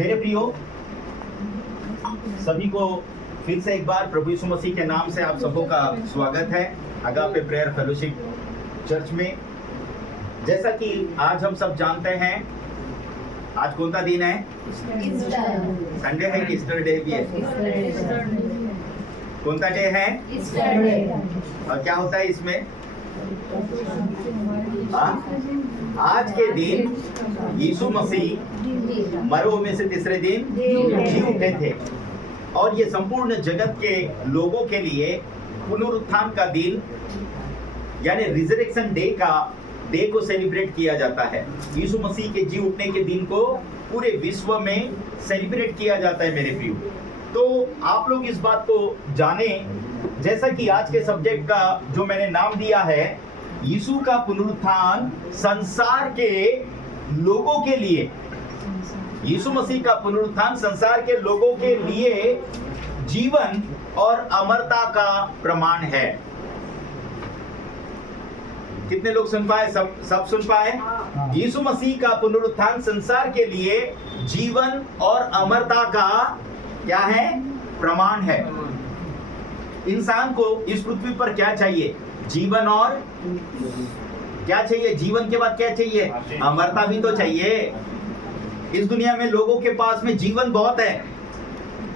मेरे प्रियो, सभी को फिर से एक बार प्रभु यीशु मसीह के नाम से आप सबों का स्वागत है अगापे प्रेयर फेलोशिप चर्च में। जैसा कि आज हम सब जानते हैं, आज कौन सा दिन है? संडे है कि ईस्टर डे भी है? कौन सा डे है? और क्या होता है इसमें? आज के दिन यीशु मसीह मरों में से तीसरे दिन जी उठे थे और ये संपूर्ण जगत के लोगों के लिए पुनरुत्थान का दिन यानी रिजरेक्शन डे को सेलिब्रेट किया जाता है। यीशु मसीह के जी उठने के दिन को पूरे विश्व में सेलिब्रेट किया जाता है मेरे प्रियो। तो आप लोग इस बात को जाने, जैसा कि आज के सब्जेक्ट का जो मैंने नाम दिया है, यीशु का पुनरुत्थान संसार के लोगों के लिए, यीशु मसीह का पुनरुत्थान संसार के लोगों के लिए जीवन और अमरता का प्रमाण है। कितने लोग सुन पाए? सब सुन पाए? यीशु मसीह का पुनरुत्थान संसार के लिए जीवन और अमरता का क्या है? प्रमाण है। इंसान को इस पृथ्वी पर क्या चाहिए? जीवन और क्या चाहिए? जीवन के बाद क्या चाहिए? अमरता भी तो चाहिए। इस दुनिया में लोगों के पास में जीवन बहुत है,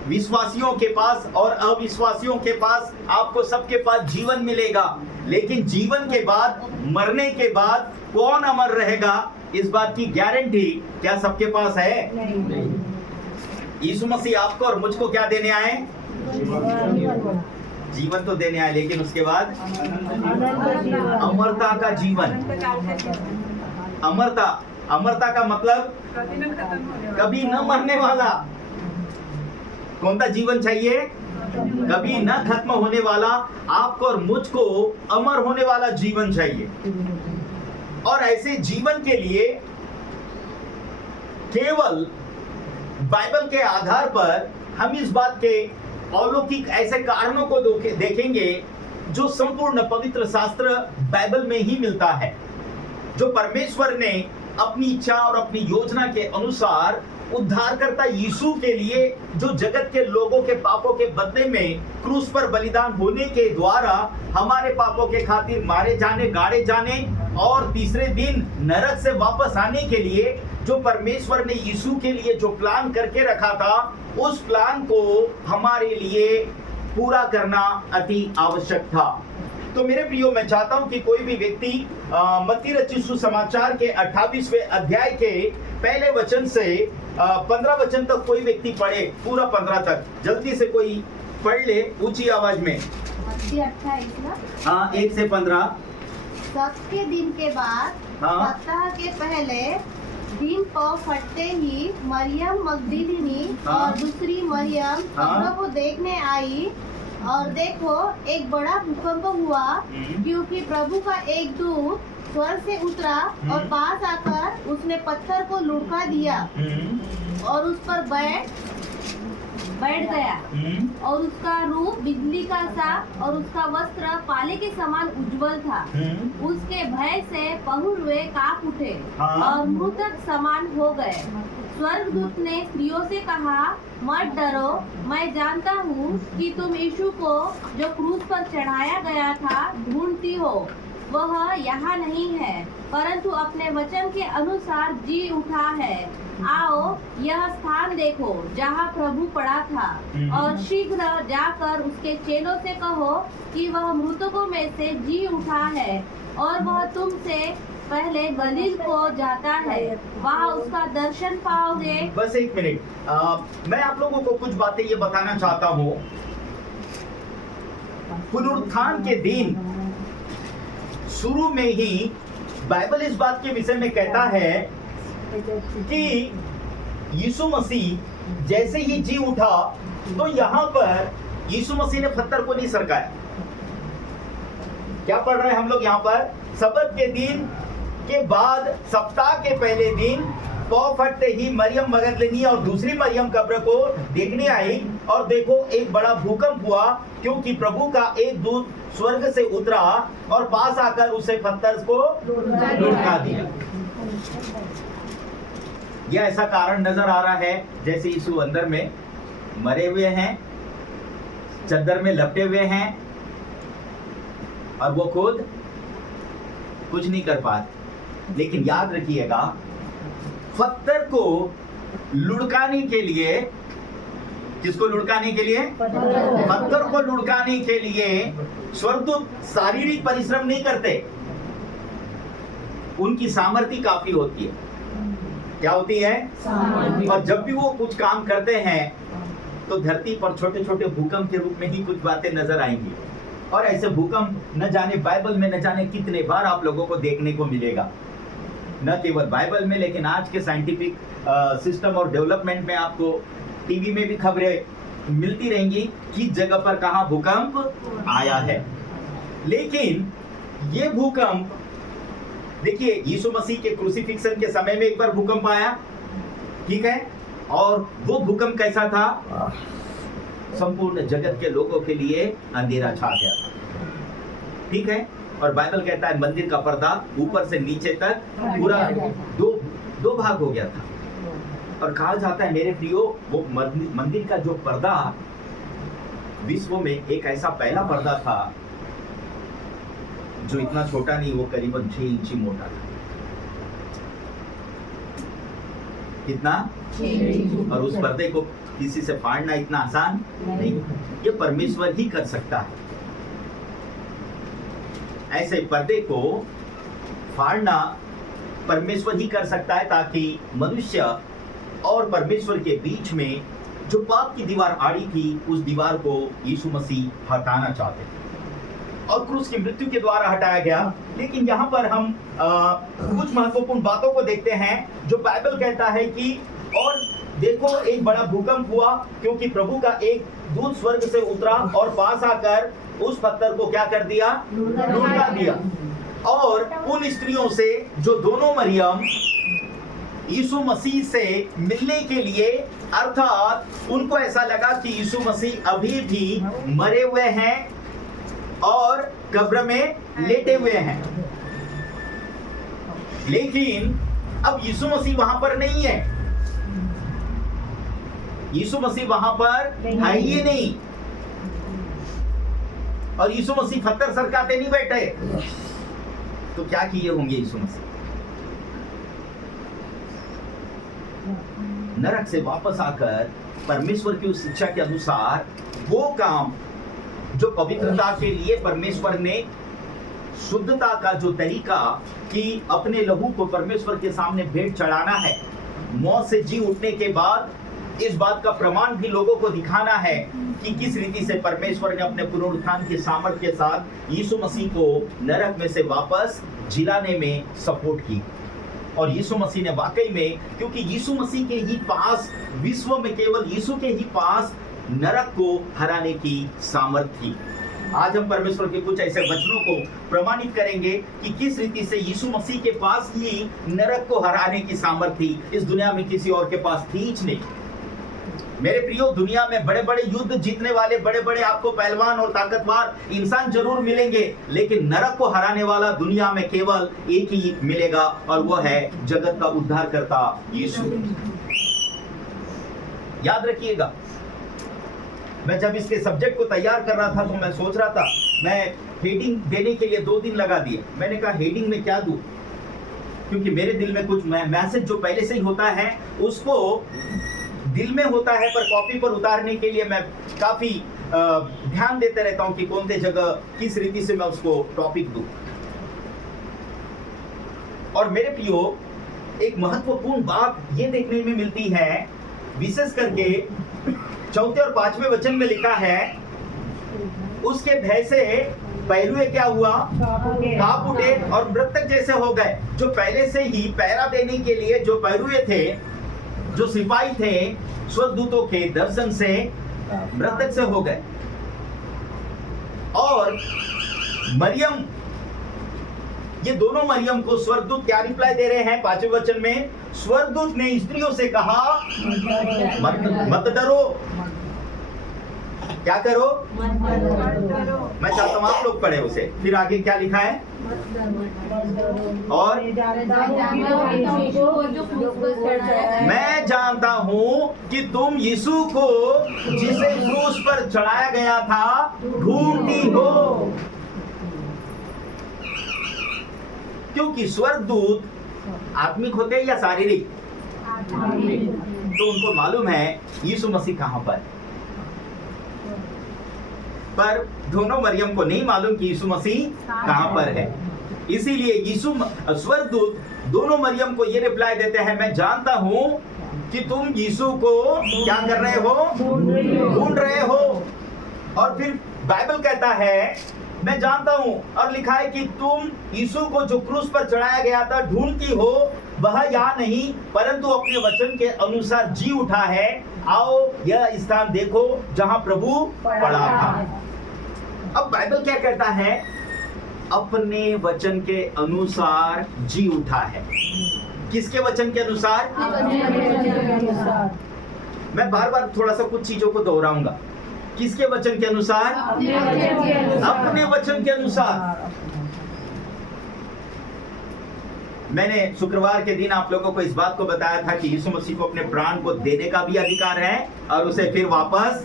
विश्वासियों के पास और अविश्वासियों के पास, आपको सबके पास जीवन मिलेगा, लेकिन जीवन के बाद, मरने के बाद कौन अमर रहेगा, इस बात की गारंटी क्या सबके पास है? नहीं। यीशु मसीह आपको और मुझको क्या देने आए? जीवन तो देने आए, लेकिन उसके बाद अमरता का जीवन। अमरता का मतलब कभी न मरने वाला। कौन सा जीवन चाहिए? कभी न खत्म होने वाला, आपको और मुझको अमर होने वाला जीवन चाहिए। और ऐसे जीवन के लिए केवल बाइबल के आधार पर हम इस बात के अलौकिक ऐसे कारणों को देखेंगे जो संपूर्ण पवित्र शास्त्र बाइबल में ही मिलता है, जो परमेश्वर ने अपनी इच्छा और अपनी योजना के अनुसार उद्धारकर्ता यीशु के लिए, जो जगत के लोगों के पापों के बदले में क्रूस पर बलिदान होने के द्वारा हमारे पापों के खातिर मारे जाने, गाड़े जाने और तीसरे दिन नरक से वापस आने के लिए जो परमेश्वर ने यीशु के लिए जो प्लान करके रखा था, उस प्लान को हमारे लिए पूरा करना अति आवश्यक था। तो मेरे प्रियो, मैं चाहता हूं कि कोई भी व्यक्ति मत्ती रचित सुसमाचार के 28वें अध्याय के पहले वचन से 15 वचन तक कोई व्यक्ति पढ़े, पूरा 15 तक। जल्दी से कोई पढ़ ले ऊंची आवाज में। मत्ती 28 ना? हाँ, 1 से 15। सप्ताह के दिन के बाद, सप्ताह के पहले दिन को फटते ही मरियम मगदलीनी और दूसरी मरियम कब्र को देखने आई, और देखो एक बड़ा भूकंप हुआ, क्योंकि प्रभु का एक दूत स्वर्ग से उतरा और पास आकर उसने पत्थर को लुढ़का दिया और उस पर बैठ गया, और उसका रूप बिजली का सा और उसका वस्त्र पाले के समान उज्जवल था। उसके भय से पहुरुए कांप उठे और मृतक समान हो गए। स्वर्गदूत ने स्त्रियों से कहा, मत डरो, मैं जानता हूँ कि तुम यीशु को जो क्रूस पर चढ़ाया गया था ढूंढती हो। वह यहाँ नहीं है, परंतु अपने वचन के अनुसार जी उठा है। आओ यह स्थान देखो जहाँ प्रभु पड़ा था, और शीघ्र जाकर उसके चेलों से कहो कि वह मृतकों में से जी उठा है, और वह तुमसे पहले गलील को जाता है, वहाँ उसका दर्शन पाओगे। बस एक मिनट, मैं आप लोगों को कुछ बातें ये बताना चाहता हूँ। पुनरुत्थान के दिन शुरू में ही बाइबल इस बात के विषय में कहता है कि यीशु मसीह जैसे ही जी उठा, तो यहाँ पर यीशु मसीह ने पत्थर को नहीं सरकाया। क्या पढ़ रहे हैं हम लोग यहाँ पर? सब्त के दिन के बाद, सप्ताह के पहले दिन पौ फटते ही मरियम मगदलिनी और दूसरी मरियम कब्र को देखने आई, और देखो एक बड़ा भूकंप हुआ, क्योंकि प्रभु का एक दूत स्वर्ग से उतरा और पास आकर उसे पत्थर को लुढ़का दिया। ये ऐसा कारण नजर आ रहा है जैसे यीशु अंदर में मरे हुए हैं, चद्दर में लपटे हुए हैं और वो खुद कुछ नहीं कर पाते। लेकिन याद रखिएगा, पत्थर को लुढ़काने के लिए, किसको लुढ़काने के लिए? पत्थर को लुढ़काने के लिए स्वर्गदूत शारीरिक परिश्रम नहीं करते, उनकी सामर्थ्य काफी होती है। क्या होती है? और जब भी वो कुछ काम करते हैं तो धरती पर छोटे छोटे भूकंप के रूप में ही कुछ बातें नजर आएंगी। और ऐसे भूकंप न जाने बाइबल में न जाने कितने बार आप लोगों को देखने को मिलेगा। न केवल बाइबल में, लेकिन आज के साइंटिफिक सिस्टम और डेवलपमेंट में आपको टीवी में भी खबरें मिलती रहेंगी किस जगह पर कहां भूकंप आया है। लेकिन ये भूकंप देखिए, यीशु मसीह के क्रूसिफिक्शन के समय में एक बार भूकंप आया, ठीक है, और वो भूकंप कैसा था? संपूर्ण जगत के लोगों के लिए अंधेरा छा गया था, ठीक है। और बाइबल कहता है मंदिर का पर्दा ऊपर से नीचे तक पूरा दो भाग हो गया था। और कहा जाता है मेरे प्रियो, वो मंदिर का जो पर्दा विश्व में एक ऐसा पहला पर्दा था जो इतना छोटा नहीं, वो करीबन 6 इंची मोटा था। कितना? 6 इंच। और उस पर्दे को किसी से फाड़ना इतना आसान नहीं, ये परमेश्वर ही कर सकता है। ऐसे पर्दे को फाड़ना परमेश्वर ही कर सकता है, ताकि मनुष्य और परमेश्वर के बीच में जो पाप की दीवार आड़ी थी, उस दीवार को यीशु मसीह हटाना चाहते थे और क्रूस की मृत्यु के द्वारा हटाया गया। लेकिन यहाँ पर हम कुछ महत्वपूर्ण बातों को देखते हैं जो बाइबल कहता है कि और देखो एक बड़ा भूकंप हुआ, क्योंकि प्रभु का एक दूत स्वर्ग से उतरा और पास आकर उस पत्थर को क्या कर दिया? लुढ़का दिया। और उन स्त्रियों से जो दोनों मरियम यीशु मसीह से मिलने के लिए, अर्थात उनको ऐसा लगा कि यीशु मसीह अभी भी मरे हुए हैं और कब्र में लेटे हुए हैं, लेकिन अब यीशु मसीह वहां पर नहीं है। यीशु मसीह वहां पर है ही नहीं। और यीशु मसीह पत्थर सरकाते नहीं बैठे, तो क्या किए होंगे यीशु मसीह? नरक से वापस आकर परमेश्वर की उस शिक्षा के अनुसार वो काम जो पवित्रता के लिए परमेश्वर ने शुद्धता का जो तरीका कि अपने लहू को परमेश्वर के सामने भेंट चढ़ाना है, मौत से जी उठने के बाद इस बात का प्रमाण भी लोगों को दिखाना है कि किस रीति से परमेश्वर ने अपने पुनरुत्थान के सामर्थ्य के साथ यीशु मसीह को नरक में से वापस जिलाने में सपोर्ट की। और यीशु मसीह ने वाकई में, क्योंकि यीशु मसीह के ही पास, विश्व में केवल यीशु के ही पास नरक को हराने की सामर्थ्य थी। आज हम परमेश्वर के कुछ ऐसे वचनों को प्रमाणित करेंगे कि किस रीति से यीशु मसीह के पास ही नरक को हराने की सामर्थ्य थी, इस दुनिया में किसी और के पास थी ही नहीं। मेरे प्रियो, दुनिया में बड़े बड़े युद्ध जीतने वाले बड़े बड़े आपको पहलवान और ताकतवर इंसान जरूर मिलेंगे, लेकिन नरक को हराने वाला दुनिया में केवल एक ही मिलेगा, और वो है जगत का उद्धारकर्ता यीशु। याद रखिएगा, मैं जब इसके सब्जेक्ट को तैयार कर रहा था तो मैं सोच रहा था, मैं हेडिंग देने के लिए 2 दिन लगा दिए। मैंने कहा हेडिंग में क्या दूं, क्योंकि मेरे दिल में कुछ मैसेज जो पहले से ही होता है उसको दिल में होता है, पर कॉपी पर उतारने के लिए मैं काफी ध्यान देते रहता हूं कि कौन सी जगह किस रीति से मैं उसको टॉपिक दूं। और मेरे प्रियो, एक महत्वपूर्ण बात ये देखने में मिलती है, विशेष करके 4 और 5वें वचन में लिखा है, उसके भय से पहरुए क्या हुआ? कांप उठे और मृतक जैसे हो गए। जो पहले से ही पहरा देने के लिए जो पहरुए थे, जो सिपाही थे, स्वर्गदूतों के दर्शन से मृतक से हो गए। और मरियम, ये दोनों मरियम को स्वर्गदूत क्या रिप्लाई दे रहे हैं? 5वें वचन में स्वर्गदूत ने स्त्रियों से कहा, मत डरो। क्या करो? मत करो। मैं चाहता हूँ आप लोग पढ़े उसे। फिर आगे क्या लिखा है? और मैं जानता हूँ कि तुम यीशु को जिसे क्रूस पर चढ़ाया गया था ढूंढती हो, क्योंकि स्वर्गदूत आत्मिक होते हैं या शारीरिक? तो उनको मालूम है यीशु मसीह कहां पर दोनों मरियम को नहीं मालूम कि यीशु मसीह कहां पर है। इसीलिए स्वर्गदूत दोनों मरियम को ये रिप्लाई देते हैं, मैं जानता हूं कि तुम यीशु को क्या कर रहे हो? ढूंढ रहे हो। और फिर बाइबल कहता है मैं जानता हूं, और लिखा है कि तुम यीशु को जो क्रूस पर चढ़ाया गया था ढूंढती हो, वह यहाँ नहीं परंतु अपने वचन के अनुसार जी उठा है। आओ यह स्थान देखो जहां प्रभु पड़ा था। अब बाइबल क्या कहता है? अपने वचन के अनुसार जी उठा है। किसके वचन के अनुसार? मैं बार बार थोड़ा सा कुछ चीजों को दोहराऊंगा। किसके वचन के अनुसार? अपने वचन के अनुसार। मैंने शुक्रवार के दिन आप लोगों को इस बात को बताया था कि यीशु मसीह को अपने प्राण को देने का भी अधिकार है और उसे फिर वापस,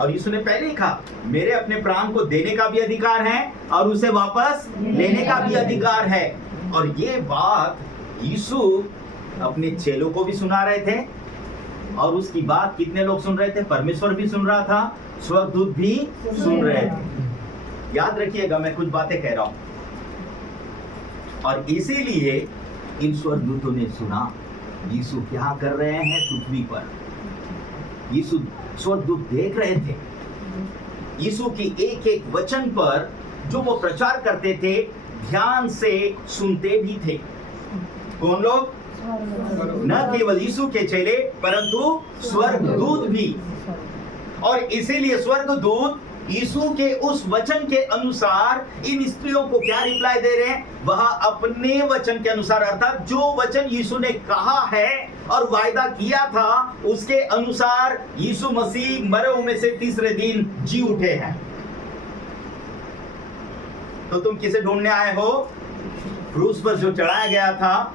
और यीशु ने पहले ही कहा मेरे अपने प्राण को देने का भी अधिकार है और उसे वापस लेने का भी अधिकार है। और ये बात यीशु अपने चेलों को भी सुना रहे थे, और उसकी बात कितने लोग सुन रहे थे? परमेश्वर भी सुन रहा था, स्वर्गदूत भी सुन रहे थे। याद रखिएगा मैं कुछ बातें कह रहा हूं, और इसीलिए इन स्वर्गदूतों ने सुना यीशु क्या कर रहे हैं पृथ्वी पर। यीशु स्वर्गदूत देख रहे थे यीशु की एक एक वचन पर जो वो प्रचार करते थे, ध्यान से सुनते भी थे। कौन लोग? न केवल यीशु के चेले परंतु स्वर्गदूत भी। और इसीलिए स्वर्गदूत यीशु के उस वचन के अनुसार इन स्त्रियों को क्या रिप्लाई दे रहे हैं? वह अपने वचन के अनुसार, अर्थात जो वचन यीशु ने कहा है और वायदा किया था उसके अनुसार यीशु मसीह मरे हुए में से तीसरे दिन जी उठे हैं। तो तुम किसे ढूंढने आए हो? क्रूस पर जो चढ़ाया गया था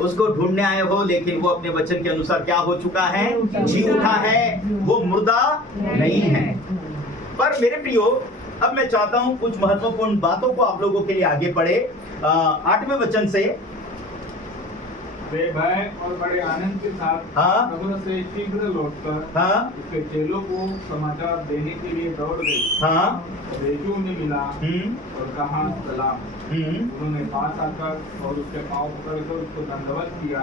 उसको ढूंढने आए हो, लेकिन वो अपने वचन के अनुसार क्या हो चुका है? जी उठा है। वो मुर्दा नहीं है। पर मेरे प्रियो, अब मैं चाहता हूं कुछ महत्वपूर्ण बातों को आप लोगों के लिए आगे पढ़े। 8वें वचन से, वे भय और बड़े आनंद के साथ हाँ, कब्र से शीघ्र लौटकर हाँ, उसके चेलों को समाचार देने के लिए दौड़ गए। हाँ, यीशु उन्हें मिला और कहा सलाम। उन्होंने पास आकर और उसके पांव पकड़कर उसको दंडवत किया।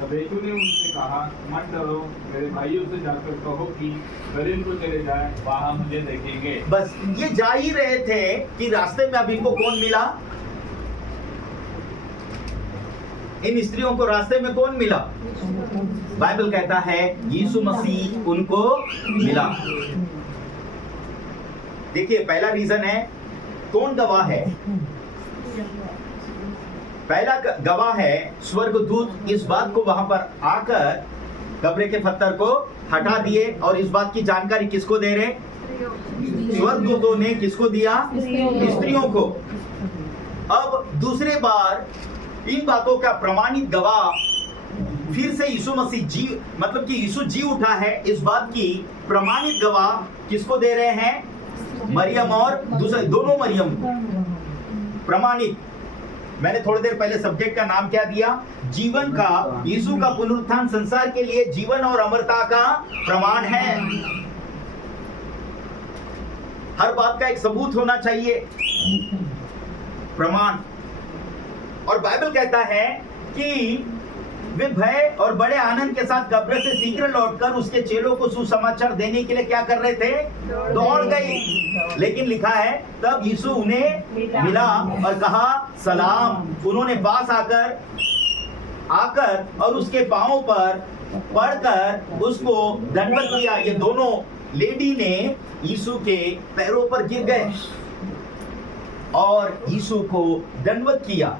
तब यीशु ने उनसे कहा, मत डरो, मेरे भाइयों से जाकर कहो कि गलील को चले जाए, वहां मुझे देखेंगे। बस ये जा ही रहे थे कि रास्ते में अब इनको कौन मिला? इन स्त्रियों को रास्ते में कौन मिला? बाइबल कहता है यीशु मसीह उनको मिला। देखिए, पहला रीजन है कौन गवाह है? पहला गवाह है स्वर्गदूत। इस बात को वहां पर आकर कब्र के पत्थर को हटा दिए, और इस बात की जानकारी किसको दे रहे? स्वर्गदूतों ने किसको दिया? स्त्रियों को। अब दूसरे बार इन बातों का प्रमाणित गवाह फिर से यीशु मसीह जी, मतलब कि यीशु जी उठा है, इस बात की प्रमाणित गवाह किसको दे रहे हैं? मरियम और दूसरे दोनों मरियम प्रमाणित। मैंने थोड़ी देर पहले सब्जेक्ट का नाम क्या दिया? जीवन का, यीशु का पुनरुत्थान संसार के लिए जीवन और अमरता का प्रमाण है। हर बात का एक सबूत होना चाहिए, प्रमाण। और बाइबल कहता है कि वे भय और बड़े आनंद के साथ कब्र से शीघ्र लौटकर उसके चेलों को सुसमाचार देने के लिए क्या कर रहे थे? दौड़ गए। लेकिन लिखा है तब यीशु उन्हें मिला और कहा सलाम। उन्होंने पास आकर और उसके पांव पर पड़कर उसको दंडवत किया। ये दोनों लेडी ने यीशु के पैरों पर गिर गए और यीशु को दंडवत किया।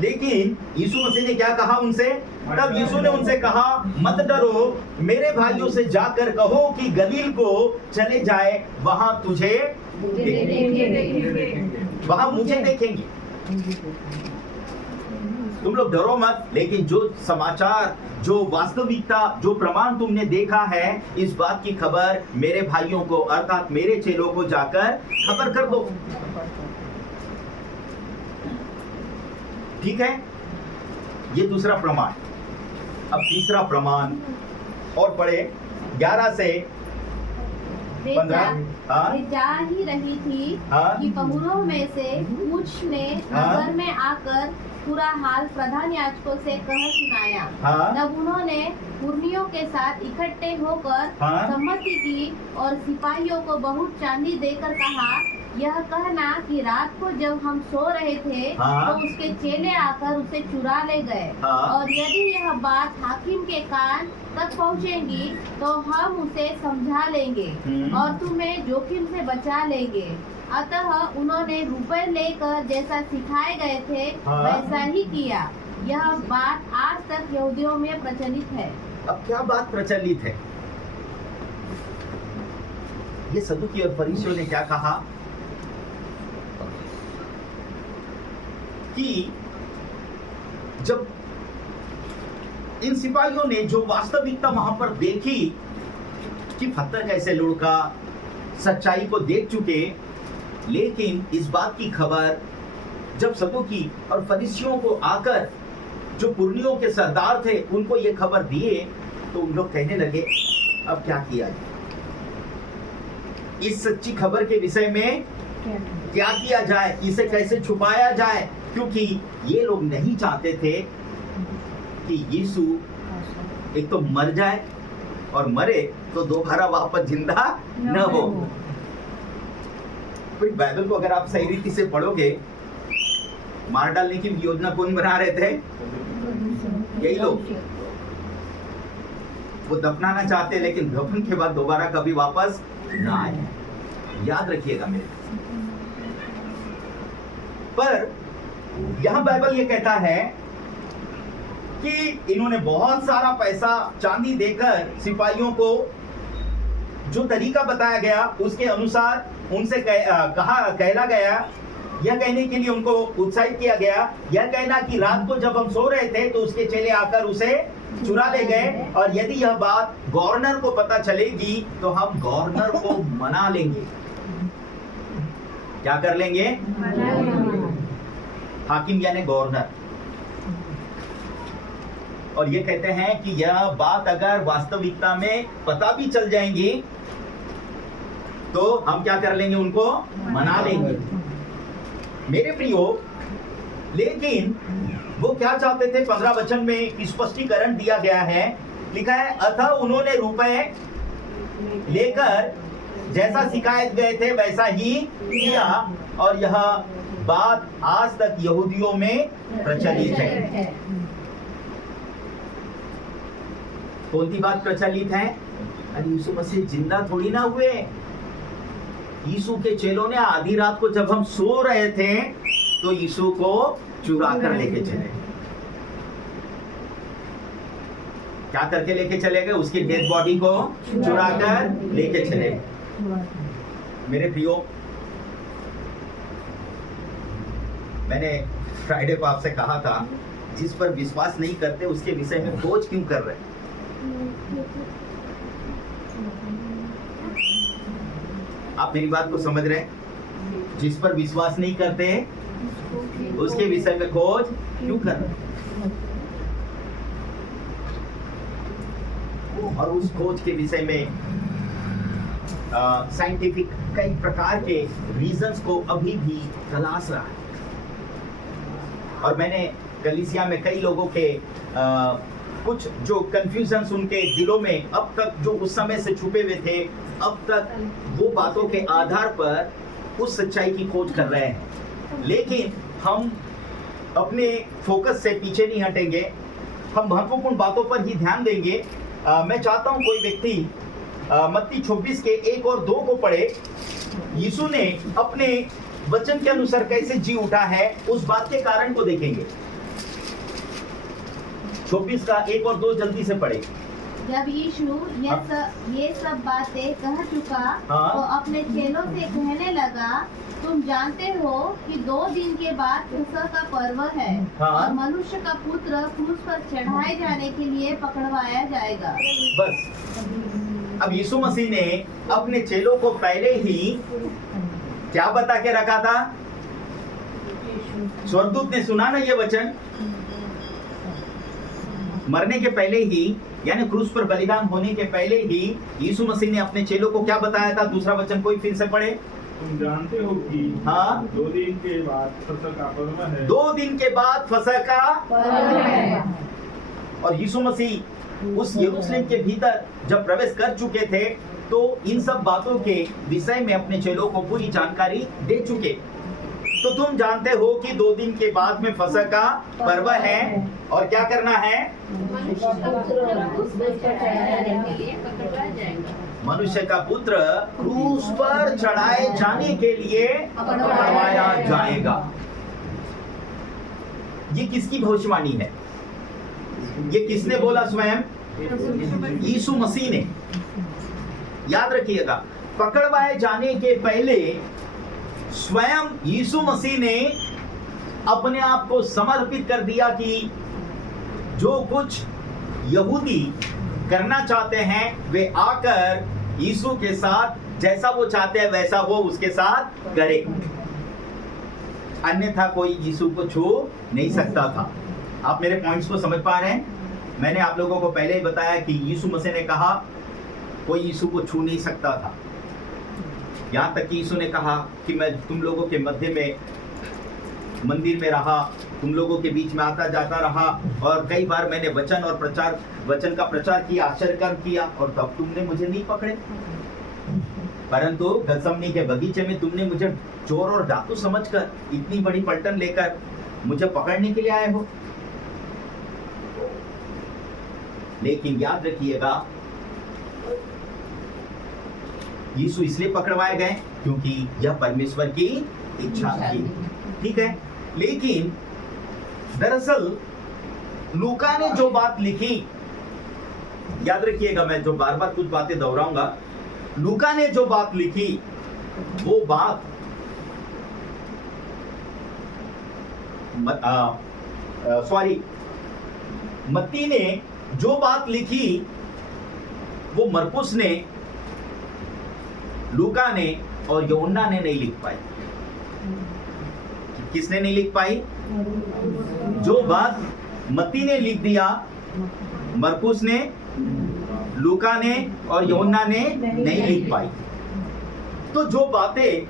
लेकिन यीशु मसीह ने क्या कहा उनसे? तब यीशु ने उनसे कहा, मत डरो, मेरे भाइयों से जाकर कहो कि गलील को चले जाए, वहां तुझे देखेंगे, वहां मुझे देखेंगे। तुम लोग डरो मत, लेकिन जो समाचार, जो वास्तविकता, जो प्रमाण तुमने देखा है, इस बात की खबर मेरे भाइयों को अर्थात मेरे चेलों को जाकर खबर कर दो। ठीक है, ये दूसरा प्रमाण। अब तीसरा प्रमाण और पढ़े 11 से 15। वे जा ही रही थी कि बहुरों में से कुछ ने नगर में आकर पूरा हाल प्रधान याजकों से कह सुनाया। तब उन्होंने पुरनियों के साथ इकट्ठे होकर सम्मति की और सिपाहियों को बहुत चांदी देकर कहा, यह कहना कि रात को जब हम सो रहे थे तो उसके चेले आकर उसे चुरा ले गए, और यदि यह बात हाकिम के कान तक पहुंचेगी तो हम उसे समझा लेंगे और तुम्हें जोखिम से बचा लेंगे। अतः उन्होंने रुपए लेकर जैसा सिखाए गए थे वैसा ही किया। यह बात आज तक यहूदियों में प्रचलित है। अब क्या बात प्रचलित है? ये सदूकी और फरीसियों ने क्या कहा कि जब इन सिपाहियों ने जो वास्तविकता वहां पर देखी कि पत्थर कैसे लुढ़का, सच्चाई को देख चुके, लेकिन इस बात की खबर जब सदूकी और फरीसियों को आकर जो पुरनियों के सरदार थे उनको ये खबर दिए, तो उन लोग कहने लगे, अब क्या किया जाए? इस सच्ची खबर के विषय में क्या किया जाए? इसे कैसे छुपाया जाए? क्योंकि ये लोग नहीं चाहते थे कि यीशु एक तो मर जाए और मरे तो दोबारा वापस जिंदा न हो। फिर बाइबल को अगर आप सही रीति से पढ़ोगे, मार डालने की योजना कौन बना रहे थे? यही लोग। वो दफनाना चाहते, लेकिन दफन के बाद दोबारा कभी वापस ना आए। याद रखिएगा मेरे। पर यहां बाइबल ये कहता है कि इन्होंने बहुत सारा पैसा चांदी देकर सिपाहियों को जो तरीका बताया गया उसके अनुसार उनसे कहला गया, यह कहने के लिए उनको उत्साहित किया गया, यह कहना कि रात को जब हम सो रहे थे तो उसके चेले आकर उसे चुरा ले गए, और यदि यह बात गवर्नर को पता चलेगी तो हम गवर्नर को मना लेंगे। क्या कर लेंगे? हाकिम यानी गवर्नर। और ये कहते हैं कि यह बात अगर वास्तविकता में पता भी चल जाएंगी तो हम क्या कर लेंगे? उनको मना लेंगे। मेरे प्रियो, लेकिन वो क्या चाहते थे? 15 वचन में स्पष्टीकरण दिया गया है, लिखा है, अतः उन्होंने रुपए लेकर जैसा शिकायत गए थे वैसा ही किया, और यह बात आज तक यहूदियों में प्रचलित है। कौन सी बात प्रचलित है? अरे यीशु मसीह जिंदा थोड़ी ना हुए। यीशु के चेलों ने आधी रात को जब हम सो रहे थे तो यीशु को चुरा कर लेके चले। क्या करके लेके चले गए? उसकी डेड बॉडी को चुरा कर लेके चले। मेरे प्रियो, मैंने फ्राइडे को आपसे कहा था, जिस पर विश्वास नहीं करते उसके विषय में खोज क्यों कर रहे? आप मेरी बात को समझ रहे हैं? जिस पर विश्वास नहीं करते उसके विषय में खोज क्यों कर रहे? और उस खोज के विषय में साइंटिफिक कई प्रकार के रीजंस को अभी भी तलाश रहा है। और मैंने कलीसिया में कई लोगों के कुछ जो कंफ्यूजन्स उनके दिलों में अब तक जो उस समय से छुपे हुए थे, अब तक वो बातों के आधार पर उस सच्चाई की खोज कर रहे हैं। लेकिन हम अपने फोकस से पीछे नहीं हटेंगे, हम महत्वपूर्ण बातों पर ही ध्यान देंगे। मैं चाहता हूं कोई व्यक्ति मत्ती 26 के 1 और 2 को पढ़े। यीशु ने अपने वचन के अनुसार कैसे जी उठा है, उस बात के कारण को देखेंगे। 24 का 1 और 2 जल्दी से पढ़े। जब यीशु ये सब बातें कह चुका हाँ। तो अपने चेलों से कहने लगा, तुम जानते हो कि 2 दिन के बाद फसह का पर्व है हाँ। और मनुष्य का पुत्र क्रूस पर चढ़ाए जाने के लिए पकड़वाया जाएगा। बस अब यीशु मसीह ने अपने चेलों को पहले ही क्या बता के रखा था? स्वर्गदूत ने सुना ना ये वचन, मरने के पहले ही यानी क्रूस पर बलिदान होने के पहले ही यीशु मसीह ने अपने चेलों को क्या बताया था? दूसरा वचन कोई फिर से पढ़े। तुम जानते हो कि हाँ। 2 दिन के बाद फसह का पर्व है। 2 दिन के बाद फसह का पर्व है। और यीशु मसीह उस यरूशलेम के भीतर जब प्रवेश कर चुके थे तो इन सब बातों के विषय में अपने चेलों को पूरी जानकारी दे चुके। तो तुम जानते हो कि 2 दिन के बाद में फसह का पर्व है और क्या करना है? मनुष्य का पुत्र क्रूस पर चढ़ाए जाने के लिए पकड़वाया जाएगा। ये किसकी भविष्यवाणी है? ये किसने बोला? स्वयं यीशु मसीह ने। याद रखिएगा, पकड़वाए जाने के पहले स्वयं यीशु मसीह ने अपने आप को समर्पित कर दिया कि जो कुछ यहूदी करना चाहते हैं वे आकर यीशु के साथ जैसा वो चाहते हैं वैसा वो उसके साथ करे, अन्यथा कोई यीशु को छू नहीं सकता था। आप मेरे पॉइंट्स को समझ पा रहे हैं? मैंने आप लोगों को पहले ही बताया कि यीशु मसीह ने कहा कोई यीशु को छू नहीं सकता था। यहाँ तक कि यीशु ने कहा कि मैं तुम लोगों के मध्य में मंदिर में रहा, तुम लोगों के बीच में आता जाता रहा और कई बार मैंने वचन का प्रचार किया, आश्चर्य किया और तब तुमने मुझे नहीं पकड़े, परंतु गतसमनी के बगीचे में तुमने मुझे चोर और डाकू समझकर इतनी बड़ी पलटन लेकर मुझे पकड़ने के लिए आए हो। लेकिन याद रखिएगा, यीशु इसलिए पकड़वाए गए क्योंकि यह परमेश्वर की इच्छा थी। ठीक है, लेकिन दरअसल लूका ने जो बात लिखी, याद रखिएगा मैं जो बार बार कुछ बातें दोहराऊंगा, लूका ने जो बात लिखी वो बात मत्ती ने जो बात लिखी वो मरकुस ने, लूका ने और यूहन्ना ने नहीं लिख पाई। किसने नहीं लिख पाई? जो बात मत्ती ने लिख दिया, मरकुस ने, लूका ने और यूहन्ना ने नहीं लिख पाई। तो जो बातें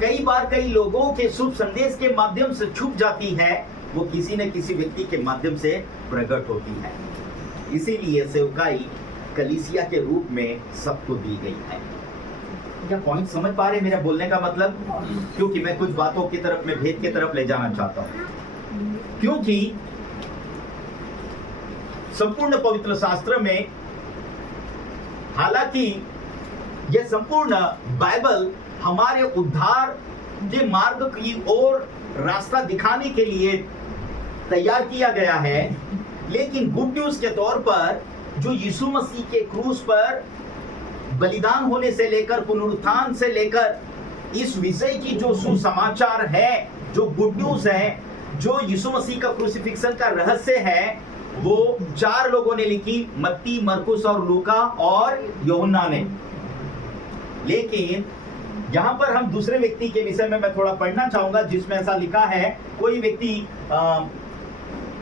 कई बार कई लोगों के शुभ संदेश के माध्यम से छुप जाती है वो किसी न किसी व्यक्ति के माध्यम से प्रकट होती है। इसीलिए सेवकाई कलीसिया के रूप में सबको दी गई है। क्या पॉइंट समझ पा रहे मेरा बोलने का मतलब? क्योंकि मैं कुछ बातों की तरफ में भेद की तरफ ले जाना चाहता हूं, क्योंकि संपूर्ण पवित्र शास्त्र में, हालांकि यह संपूर्ण बाइबल हमारे उद्धार के मार्ग की ओर रास्ता दिखाने के लिए तैयार किया गया है, लेकिन गुड न्यूज के तौर पर जो यीशु मसीह के क्रूस पर बलिदान होने से लेकर पुनरुत्थान से लेकर इस विषय की जो सुसमाचार है, जो गुड न्यूज है, जो यीशु मसीह का क्रूसिफिक्शन का रहस्य है, वो 4 लोगों ने लिखी, मत्ती, मरकुस और लूका और यूहन्ना ने। लेकिन यहाँ पर हम दूसरे व्यक्ति के विषय में मैं थोड़ा पढ़ना चाहूंगा जिसमें ऐसा लिखा है। कोई व्यक्ति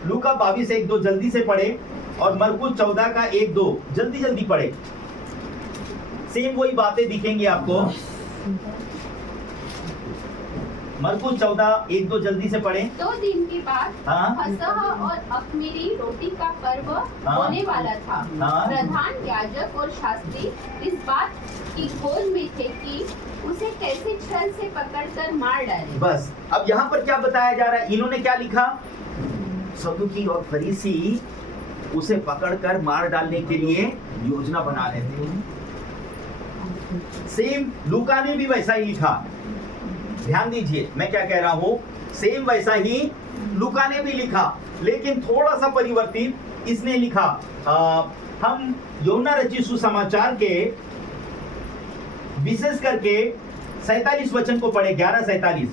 लूका 22:1-2 जल्दी से पढ़े और मरकुस 14 का 1-2 जल्दी पढ़े। सेम वही बातें दिखेंगी आपको। मरकुस 14:1-2 जल्दी से पढ़े। 2 दिन के बाद हाँ? फसह और अख़मीरी रोटी का पर्व होने वाला था। हाँ? प्रधान याजक और शास्त्री इस बात की खोज में थे कि उसे कैसे छल से पकड़कर मार डाले। बस अब यहाँ पर क्या बताया जा रहा है? इन्होंने क्या लिखा? सदूकी और फरीसी उसे पकड़कर मार डालने के लिए योजना बना रहे थे। सेम लूका ने भी वैसा ही लिखा। ध्यान दीजिए मैं क्या कह रहा हूं, सेम वैसा ही लूका ने भी लिखा। लेकिन थोड़ा सा परिवर्तित इसने लिखा। हम यूहन्ना रचित सुसमाचार के विशेष करके 47 वचन को पढ़े, 11:47।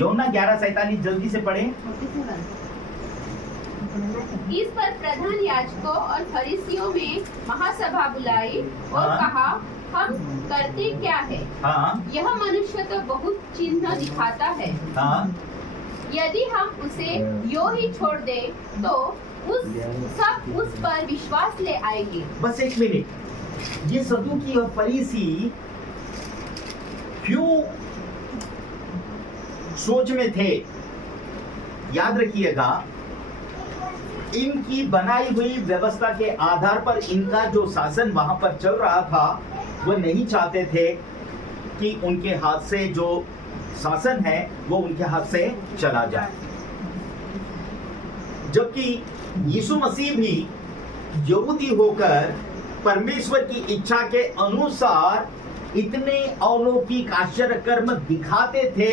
यूहन्ना 11:47 जल्दी से पढ़े। इस पर प्रधान याजकों और फरीसियों में महासभा बुलाई और हाँ। कहा, हम करते क्या है? हाँ यह मनुष्य तो बहुत चिन्ह दिखाता है। हाँ यदि हम उसे यो ही छोड़ दे तो सब उस पर विश्वास ले आएंगे। बस एक मिनट, ये सदूकी और फरीसी क्यों सोच में थे? याद रखिएगा, इनकी बनाई हुई व्यवस्था के आधार पर इनका जो शासन वहां पर चल रहा था, वो नहीं चाहते थे कि उनके हाथ से जो शासन है वो उनके हाथ से चला जाए। जबकि यीशु मसीह भी यहूदी होकर परमेश्वर की इच्छा के अनुसार इतने अलौकिक आश्चर्य कर्म दिखाते थे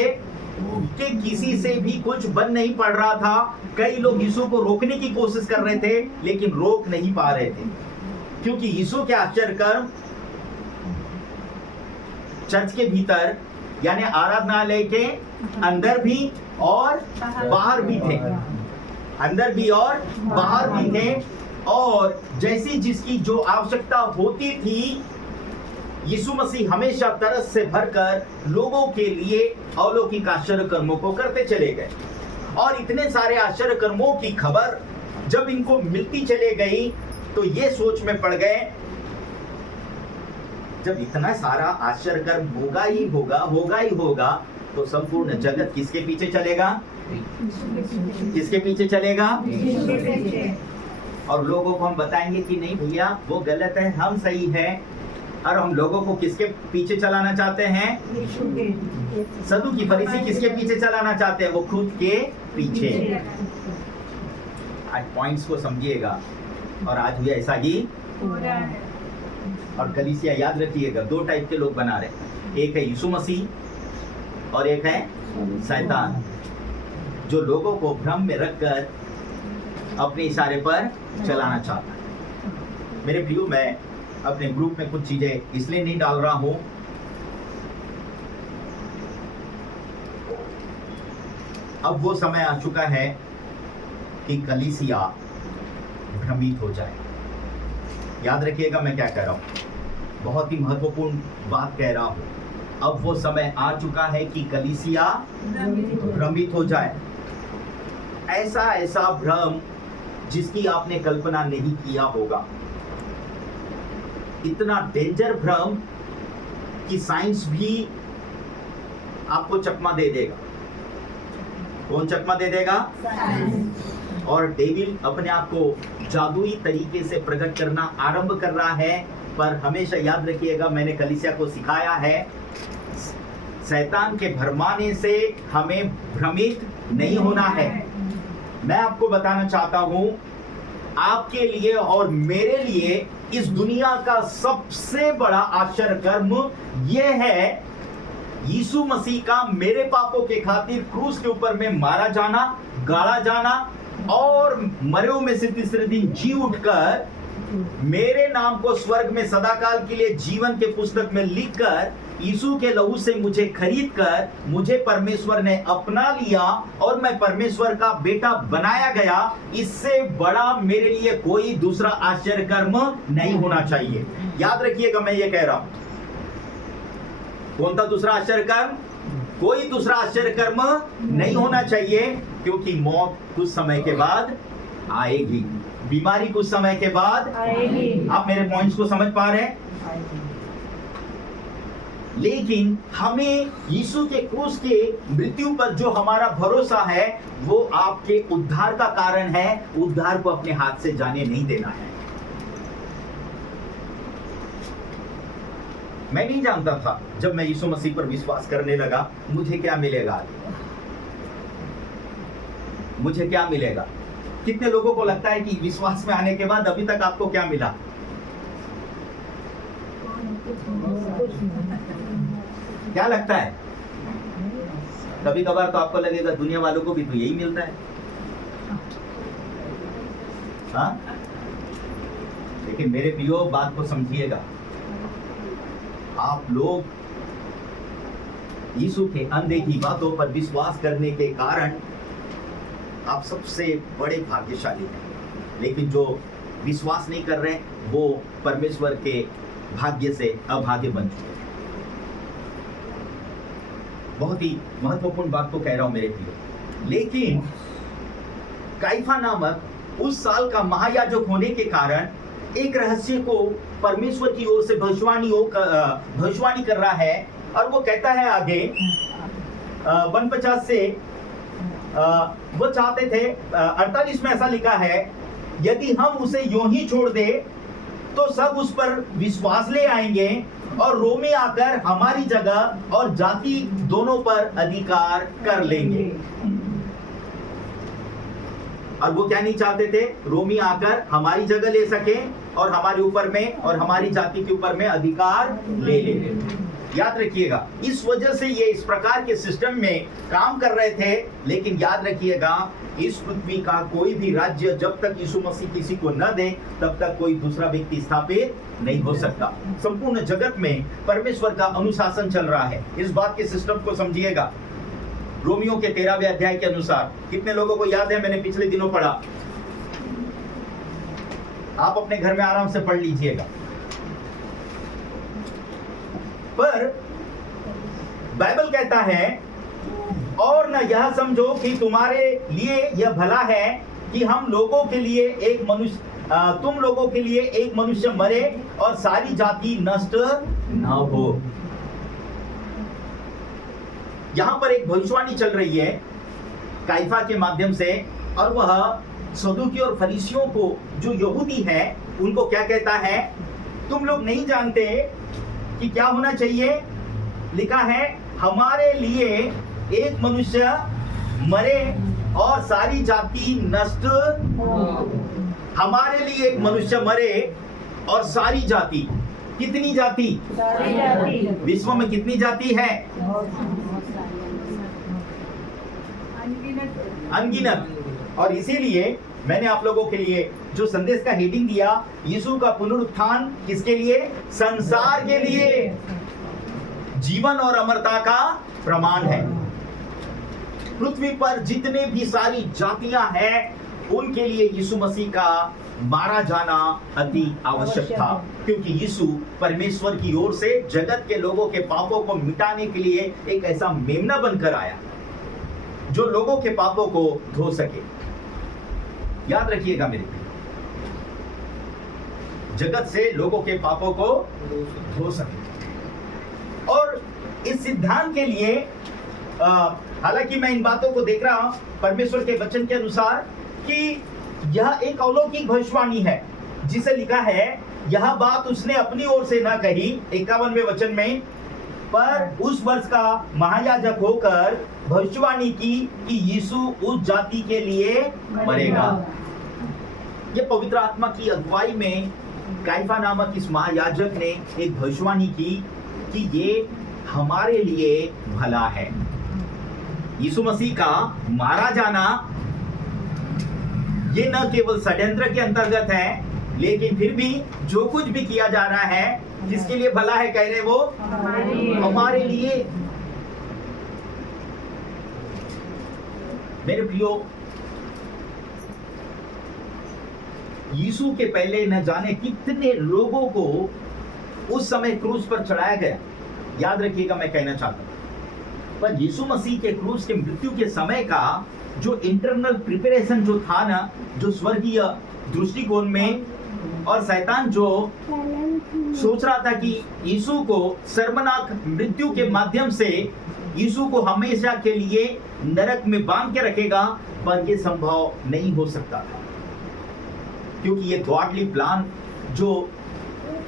कि किसी से भी कुछ बन नहीं पड़ रहा था। कई लोग यीशु को रोकने की कोशिश कर रहे थे लेकिन रोक नहीं पा रहे थे, क्योंकि यीशु के आश्चर्य कर्म चर्च के भीतर यानी आराधनालय के अंदर भी और बाहर भी थे, अंदर भी और बाहर भी थे। और जैसी जिसकी जो आवश्यकता होती थी, यीशु मसीह हमेशा तरस से भरकर लोगों के लिए अलौकिक आश्चर्य कर्मों को करते चले गए। और इतने सारे आश्चर्य कर्मों की खबर जब इनको मिलती चले गई तो ये सोच में पड़ गए, जब इतना सारा आश्चर्य कर्म होगा ही होगा तो संपूर्ण जगत किसके पीछे चलेगा? किसके पीछे चलेगा? और लोगों को हम बताएंगे कि नहीं भैया वो गलत है, हम सही है। और हम लोगों को किसके पीछे चलाना चाहते हैं? सदूकी फरीसी किसके पीछे चलाना चाहते हैं? वो खुद के पीछे। आज पॉइंट्स को समझिएगा, और आज भी ऐसा ही और कलीसिया याद रखिएगा, दो टाइप के लोग बना रहे, एक है यीशु मसीह और एक है शैतान, जो लोगों को भ्रम में रखकर अपने इशारे पर चलाना चाहता है। मेरे प्रियो, मैं अपने ग्रुप में कुछ चीजें इसलिए नहीं डाल रहा हूं, अब वो समय आ चुका है कि कलीसिया भ्रमित हो जाए। याद रखिएगा मैं क्या कह रहा हूं, बहुत ही महत्वपूर्ण बात कह रहा हूं। अब वो समय आ चुका है कि कलीसिया भ्रमित हो जाए। ऐसा भ्रम जिसकी आपने कल्पना नहीं किया होगा, इतना डेंजर भ्रम कि साइंस भी आपको चकमा दे देगा। कौन चकमा दे देगा? और डेविल अपने आप को जादुई तरीके से प्रकट करना आरंभ कर रहा है। पर हमेशा याद रखिएगा, मैंने कलीसिया को सिखाया है, शैतान के भरमाने से हमें भ्रमित नहीं होना है। मैं आपको बताना चाहता हूं, आपके लिए और मेरे लिए इस दुनिया का सबसे बड़ा आश्चर्य कर्म यह है, यीशु मसीह का मेरे पापों के खातिर क्रूस के ऊपर में मारा जाना, गाड़ा जाना और मरे में से तीसरे दिन जी उठकर मेरे नाम को स्वर्ग में सदाकाल के लिए जीवन के पुस्तक में लिखकर यीशु के लहू से मुझे खरीदकर मुझे परमेश्वर ने अपना लिया और मैं परमेश्वर का बेटा बनाया गया। इससे बड़ा मेरे लिए कोई दूसरा आश्चर्य कर्म नहीं होना चाहिए। याद रखिएगा, मैं ये कह रहा हूं, कौन सा दूसरा आश्चर्य कर्म? कोई दूसरा आश्चर्य कर्म नहीं होना चाहिए, क्योंकि मौत कुछ समय के बाद आएगी, बीमारी कुछ समय के बाद आएगी। आप मेरे पॉइंट्स को समझ पा रहे हैं? लेकिन हमें यीशु के क्रूस के मृत्यु पर जो हमारा भरोसा है वो आपके उद्धार का कारण है। उद्धार को अपने हाथ से जाने नहीं देना है। मैं नहीं जानता था जब मैं यीशु मसीह पर विश्वास करने लगा मुझे क्या मिलेगा, मुझे क्या मिलेगा। कितने लोगों को लगता है कि विश्वास में आने के बाद अभी तक आपको क्या मिला? क्या लगता है? कभी कभार तो आपको लगेगा दुनिया वालों को भी तो यही मिलता है, हाँ? लेकिन मेरे प्रियो बात को समझिएगा, आप लोग यीशु के अनदेखी बातों पर विश्वास करने के कारण आप सबसे बड़े भाग्यशाली हैं, लेकिन जो विश्वास नहीं कर रहे वो परमेश्वर के भाग्य से अभाग्य बन चुके हैं। बहुत ही महत्वपूर्ण बात को कह रहा हूं मेरे प्रियो। लेकिन काइफा नामक उस साल का महायाजक होने के कारण एक रहस्य को परमेश्वर की ओर से भविष्यवाणी कर रहा है, और वो कहता है आगे 150 से वो चाहते थे 48 में ऐसा लिखा है, यदि हम उसे यूं ही छोड़ दे तो सब उस पर विश्वास ले आएंगे और रोमी आकर हमारी जगह और जाति दोनों पर अधिकार कर लेंगे। और वो क्या नहीं चाहते थे? रोमी आकर हमारी जगह ले सके और हमारे ऊपर में और हमारी जाति के ऊपर में अधिकार ले लेंगे। याद रखिएगा, इस वजह से ये इस प्रकार के सिस्टम में काम कर रहे थे। लेकिन याद रखिएगा, इस पृथ्वी का कोई भी राज्य जब तक यीशु मसीह किसी को न दे तब तक कोई दूसरा व्यक्ति स्थापित नहीं हो सकता। संपूर्ण जगत में परमेश्वर का अनुशासन चल रहा है। इस बात के सिस्टम को समझिएगा। रोमियो के 13वें अध्याय के अनुसार, कितने लोगों को याद है? मैंने पिछले दिनों पढ़ा, आप अपने घर में आराम से पढ़ लीजिएगा। पर बाइबल कहता है, और न यह समझो कि तुम्हारे लिए यह भला है कि हम लोगों के लिए एक मनुष्य तुम लोगों के लिए एक मनुष्य मरे और सारी जाति नष्ट न हो। यहां पर एक भविष्यवाणी चल रही है काइफा के माध्यम से, और वह सदूकी और फरीसियों को, जो यहूदी है, उनको क्या कहता है? तुम लोग नहीं जानते कि क्या होना चाहिए? लिखा है, हमारे लिए एक मनुष्य मरे और सारी जाति नष्ट। हमारे लिए एक मनुष्य मरे और सारी जाति, कितनी जाति? विश्व में कितनी जाति है? अनगिनत। और इसीलिए मैंने आप लोगों के लिए जो संदेश का हेडिंग दिया, यीशु का पुनरुत्थान किसके लिए? संसार के लिए जीवन और अमरता का प्रमाण है। पृथ्वी पर जितने भी सारी जातियां हैं, उनके लिए यीशु मसीह का मारा जाना अति आवश्यक था, क्योंकि यीशु परमेश्वर की ओर से जगत के लोगों के पापों को मिटाने के लिए एक ऐसा मेमना बनकर आया जो लोगों के पापों को धो सके। याद रखिएगा मेरे, जगत से लोगों के पापों को धो सके। और इस सिद्धांत के लिए हालांकि मैं इन बातों को देख रहा हूं परमेश्वर के वचन के अनुसार कि यह एक अलौकिक भविष्यवाणी है, जिसे लिखा है, यह बात उसने अपनी ओर से न कही 51वें वचन में, पर उस वर्ष का महायाजक होकर भविष्यवाणी की कि यीशु उस जाति के लिए मरेगा। यह पवित्र आत्मा की अगुवाई में काइफा नामक इस महायाजक ने एक भविष्यवाणी की कि ये हमारे लिए भला है। यीशु मसीह का मारा जाना ये न केवल षड्यंत्र के अंतर्गत है, लेकिन फिर भी जो कुछ भी किया जा रहा है, किसके लिए भला है कह रहे? वो हमारे लिए। मेरे प्रियो, यीशु के पहले न जाने कितने लोगों को उस समय क्रूस पर चढ़ाया गया। याद रखिएगा, मैं कहना चाहता हूं, पर यीशु मसीह के क्रूस के मृत्यु के समय का जो इंटरनल प्रिपरेशन जो था ना, जो स्वर्गीय दृष्टिकोण में, और शैतान जो सोच रहा था कि यीशु को शर्मनाक मृत्यु के माध्यम से यीशु को हमेशा के लिए नरक में बांध के रखेगा, पर यह संभव नहीं हो सकता था, क्योंकि ये गॉडली प्लान जो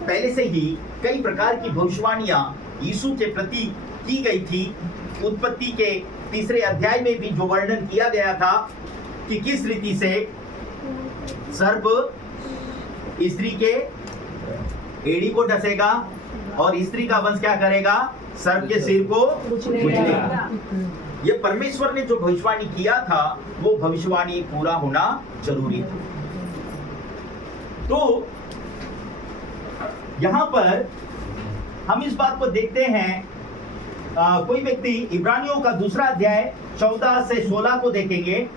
पहले से ही कई प्रकार की भविष्यवाणियां यीशु के प्रति की गई थी। उत्पत्ति के 3 अध्याय में भी जो वर्णन किया गया था कि किस रीति से सर्प स्त्री के एड़ी को डसेगा और स्त्री का वंश क्या करेगा? सर्प के सिर को कुचलेगा। ये परमेश्वर ने जो भविष्यवाणी किया था वो भविष्यवाणी पूरा होना जरूरी था। तो यहां पर हम इस बात को देखते हैं, कोई व्यक्ति इब्रानियों का 2 अध्याय 14 से 16 को देखेंगे।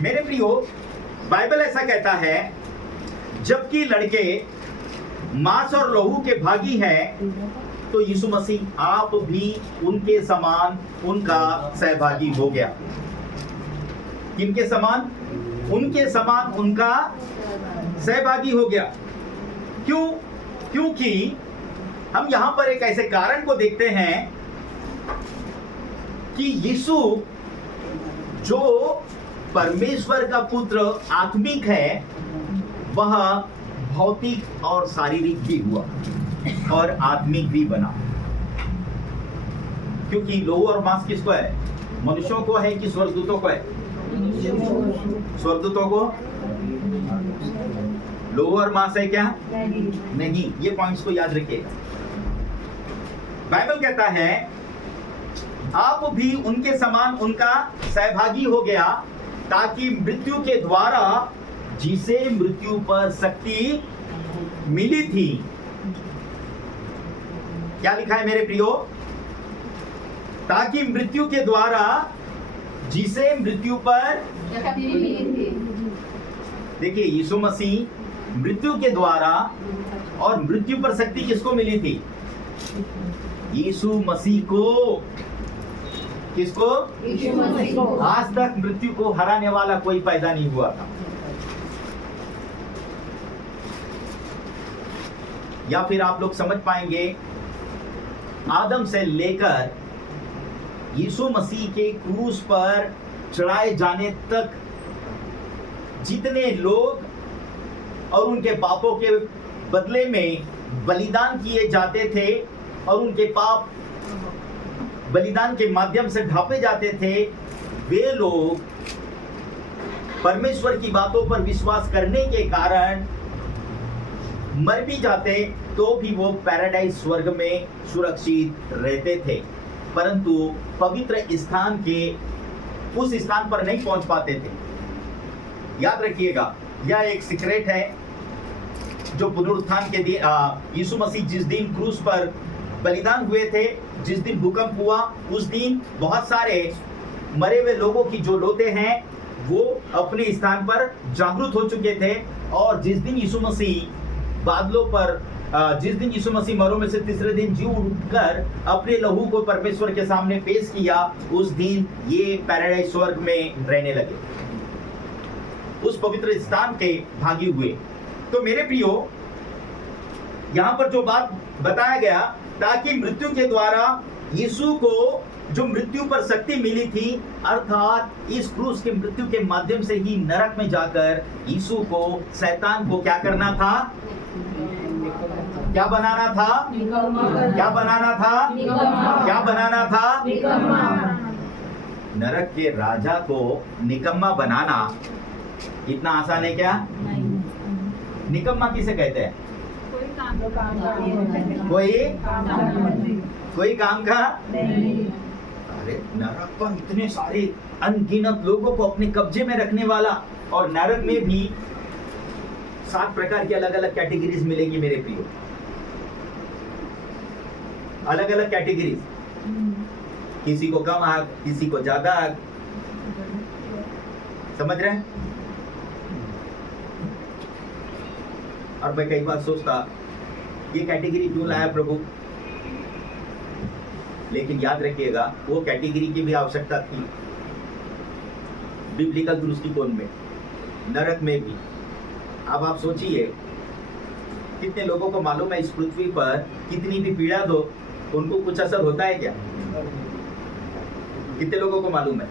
मेरे प्रियो, बाइबल ऐसा कहता है, जबकि लड़के मांस और लहू के भागी हैं, तो यीशु मसीह आप भी उनके समान उनका सहभागी हो गया। किनके समान? उनके समान उनका सहभागी हो गया। क्यों? क्योंकि हम यहां पर एक ऐसे कारण को देखते हैं कि यीशु जो परमेश्वर का पुत्र आत्मिक है, वह भौतिक और शारीरिक भी हुआ और आत्मिक भी बना। क्योंकि लहू और मांस किसको है? मनुष्यों को है कि स्वर्गदूतों को है? स्वर्गदूतों को। लहू और मांस है क्या? नहीं। ये पॉइंट्स को याद रखिएगा। बाइबल कहता है आप भी उनके समान उनका सहभागी हो गया, ताकि मृत्यु के द्वारा जिसे मृत्यु पर शक्ति मिली थी। क्या लिखा है मेरे प्रियो? ताकि मृत्यु के द्वारा जिसे मृत्यु पर शक्ति मिली थी। देखिए, यीशु मसीह मृत्यु के द्वारा, और मृत्यु पर शक्ति किसको मिली थी? यीशु मसीह को। किसको? यीशु मसीह को। आज तक मृत्यु को हराने वाला कोई पैदा नहीं हुआ था। या फिर आप लोग समझ पाएंगे, आदम से लेकर यीशु मसीह के क्रूस पर चढ़ाए जाने तक जितने लोग और उनके पापों के बदले में बलिदान किए जाते थे और उनके पाप बलिदान के माध्यम से ढांपे जाते थे, वे लोग परमेश्वर की बातों पर विश्वास करने के कारण मर भी जाते तो भी वो पैराडाइज स्वर्ग में सुरक्षित रहते थे, परंतु पवित्र स्थान के उस स्थान पर नहीं पहुंच पाते थे। याद रखिएगा, यह एक सीक्रेट है जो पुनरुत्थान के दिन यीशु मसीह जिस दिन क्रूस पर बलिदान हुए थे, जिस दिन भूकंप हुआ, उस दिन बहुत सारे मरे हुए लोगों की जो लोते हैं वो अपने स्थान पर जागृत हो चुके थे। और जिस दिन यीशु मसीह बादलों पर जिस दिन यीशु मसीह मरों में से तीसरे दिन जी उठकर अपने लहू को परमेश्वर के सामने पेश किया, उस दिन ये पैराडाइज स्वर्ग में रहने लगे, उस पवित्र स्थान के भागी हुए। तो मेरे प्रियो, यहां पर जो बात बताया गया, ताकि मृत्यु के द्वारा यीशु को जो मृत्यु पर शक्ति मिली थी, अर्थात इस क्रूस के मृत्यु के माध्यम से ही नरक में जाकर यीशु को, शैतान को क्या करना था? क्या बनाना था? क्या बनाना था? क्या बनाना था? नरक के राजा को निकम्मा बनाना इतना आसान है क्या? निकम्मा किसे कहते हैं? कोई काम का नहीं। अरे नरक पर इतने सारे अनगिनत लोगों को अपने कब्जे में रखने वाला, और नरक में भी 7 प्रकार की अलग अलग कैटेगरीज मिलेगी मेरे प्रियो, अलग अलग कैटेगरीज। किसी को कम आग, किसी को ज्यादा आग, समझ रहे हैं? और मैं कई बार सोचता ये कैटेगरी क्यों लाया प्रभु, लेकिन याद रखिएगा वो कैटेगरी की भी आवश्यकता थी बिब्लिकल दृष्टिकोण में, नरक में भी। अब आप सोचिए, कितने लोगों को मालूम है इस पृथ्वी पर कितनी भी पीड़ा दो उनको कुछ असर होता है क्या? कितने लोगों को मालूम है?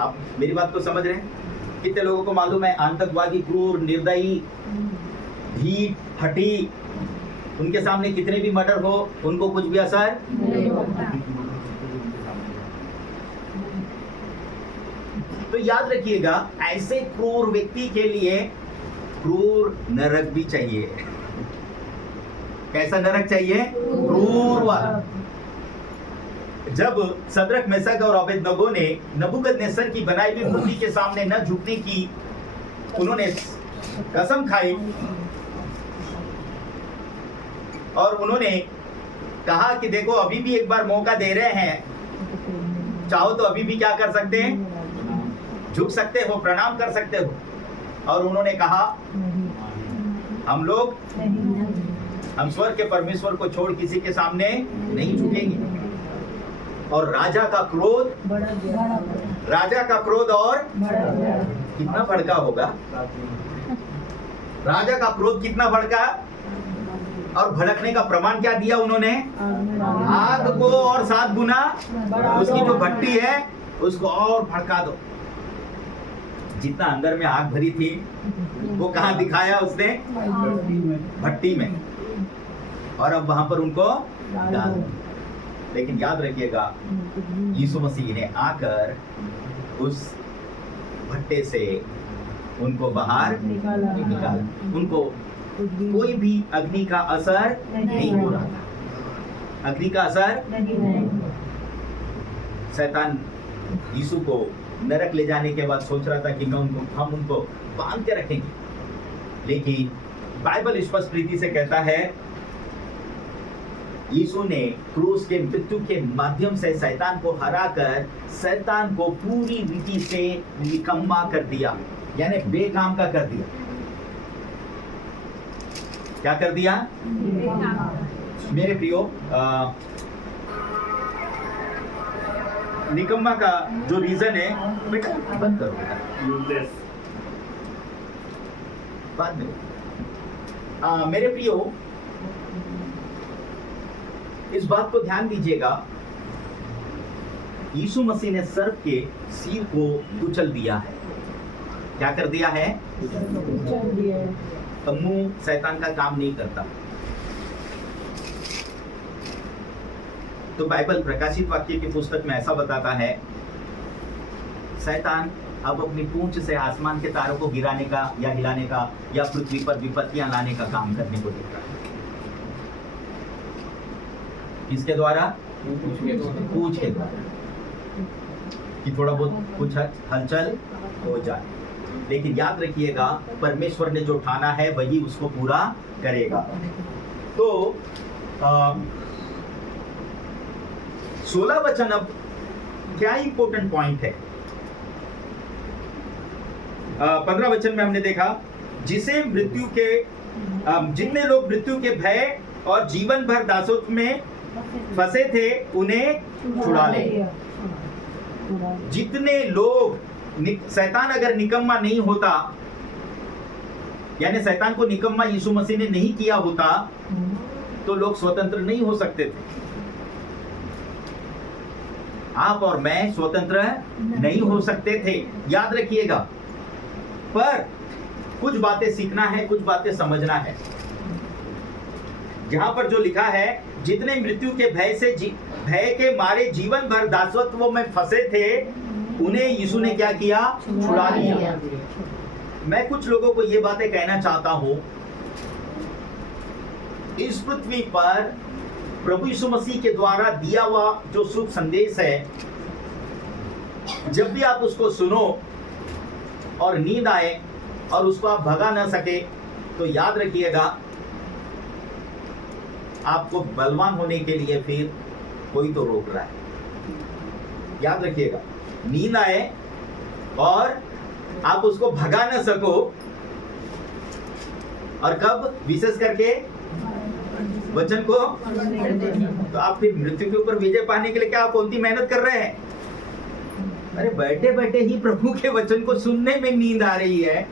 आप मेरी बात को समझ रहे हैं? कितने लोगों को मालूम है आतंकवादी, क्रूर, निर्दयी, ढीठ, हठी, उनके सामने कितने भी मर्डर हो उनको कुछ भी असर नहीं होता। तो याद रखिएगा, ऐसे क्रूर व्यक्ति के लिए क्रूर नरक भी चाहिए। कैसा नरक चाहिए? क्रूर वाला। जब सदरक, मेशक और अबेदनगो ने नबूकदनेस्सर की बनाई हुई मूर्ति के सामने न झुकने की उन्होंने कसम खाई और उन्होंने कहा कि देखो अभी भी एक बार मौका दे रहे हैं, चाहो तो अभी भी क्या कर सकते हैं, झुक सकते हो, प्रणाम कर सकते हो। और उन्होंने कहा हम स्वर्ग के परमेश्वर को छोड़ किसी के सामने नहीं झुकेंगे। और राजा का क्रोध और कितना भड़का होगा, राजा का क्रोध कितना भड़का, और भड़कने का प्रमाण क्या दिया उन्होंने? आग को और 7 गुना उसकी जो भट्टी है उसको और भड़का दो। जितना अंदर में आग भरी थी वो कहाँ दिखाया उसने? भट्टी में। और अब वहां पर उनको डाल। लेकिन याद रखिएगा, यीशु मसीह ने आकर उस भट्टे से उनको बाहर निकाला। उनको कोई भी अग्नि का असर नहीं हो रहा था। अग्नि का असर शैतान यीशु को नरक ले जाने के बाद सोच रहा था कि हम उनको बांध के रखेंगे, लेकिन बाइबल स्पष्ट रीति से कहता है यीशु ने क्रूस के मृत्यु के माध्यम से शैतान को हराकर शैतान को पूरी रीति से निकम्मा कर दिया, यानी बेकाम का कर दिया। क्या कर दिया? मेरे प्रियो, निकम्मा का जो रीजन है, बेटा बंद करो बेटा, बाद में। मेरे प्रियो, इस बात को ध्यान दीजिएगा, यीशु मसीह ने सर्प के सिर को कुचल दिया है। क्या कर दिया है? तम्मू शैतान का काम नहीं करता। तो बाइबल प्रकाशित वाक्य की पुस्तक में ऐसा बताता है, शैतान अब अपनी पूंछ से आसमान के तारों को गिराने का या हिलाने का या पृथ्वी पर विपत्तियां लाने का काम करने को देख रहा है। किसके द्वारा? पूंछ के द्वारा, कि थोड़ा बहुत कुछ हलचल हो जाए। लेकिन याद रखिएगा, परमेश्वर ने जो ठाना है वही उसको पूरा करेगा। तो 16 वचन, अब क्या इंपॉर्टेंट पॉइंट है। 15 वचन में हमने देखा, जिसे मृत्यु के जितने लोग मृत्यु के भय और जीवन भर दासत्व में फंसे थे उन्हें छुड़ा ले। जितने लोग, शैतान अगर निकम्मा नहीं होता, यानी शैतान को निकम्मा यीशु मसीह ने नहीं किया होता, तो लोग स्वतंत्र नहीं हो सकते थे। आप और मैं स्वतंत्र नहीं हो सकते थे, याद रखिएगा। पर कुछ बातें सीखना है, कुछ बातें समझना है। जहां पर जो लिखा है, जितने मृत्यु के भय के मारे जीवन भर दासत्व में फंसे थे उन्हें यीशु ने क्या किया? छुड़ा लिया। मैं कुछ लोगों को ये बातें कहना चाहता हूं, इस पृथ्वी पर प्रभु यीशु मसीह के द्वारा दिया हुआ जो शुभ संदेश है, जब भी आप उसको सुनो और नींद आए और उसको आप भगा ना सके, तो याद रखिएगा, आपको बलवान होने के लिए फिर कोई तो रोक रहा है। याद रखिएगा, नींद आए और आप उसको भगा ना सको, और कब? विशेष करके वचन को, तो आप फिर मृत्यु के ऊपर विजय पाने के लिए क्या कौन सी मेहनत कर रहे हैं? अरे बैठे बैठे ही प्रभु के वचन को सुनने में नींद आ रही है।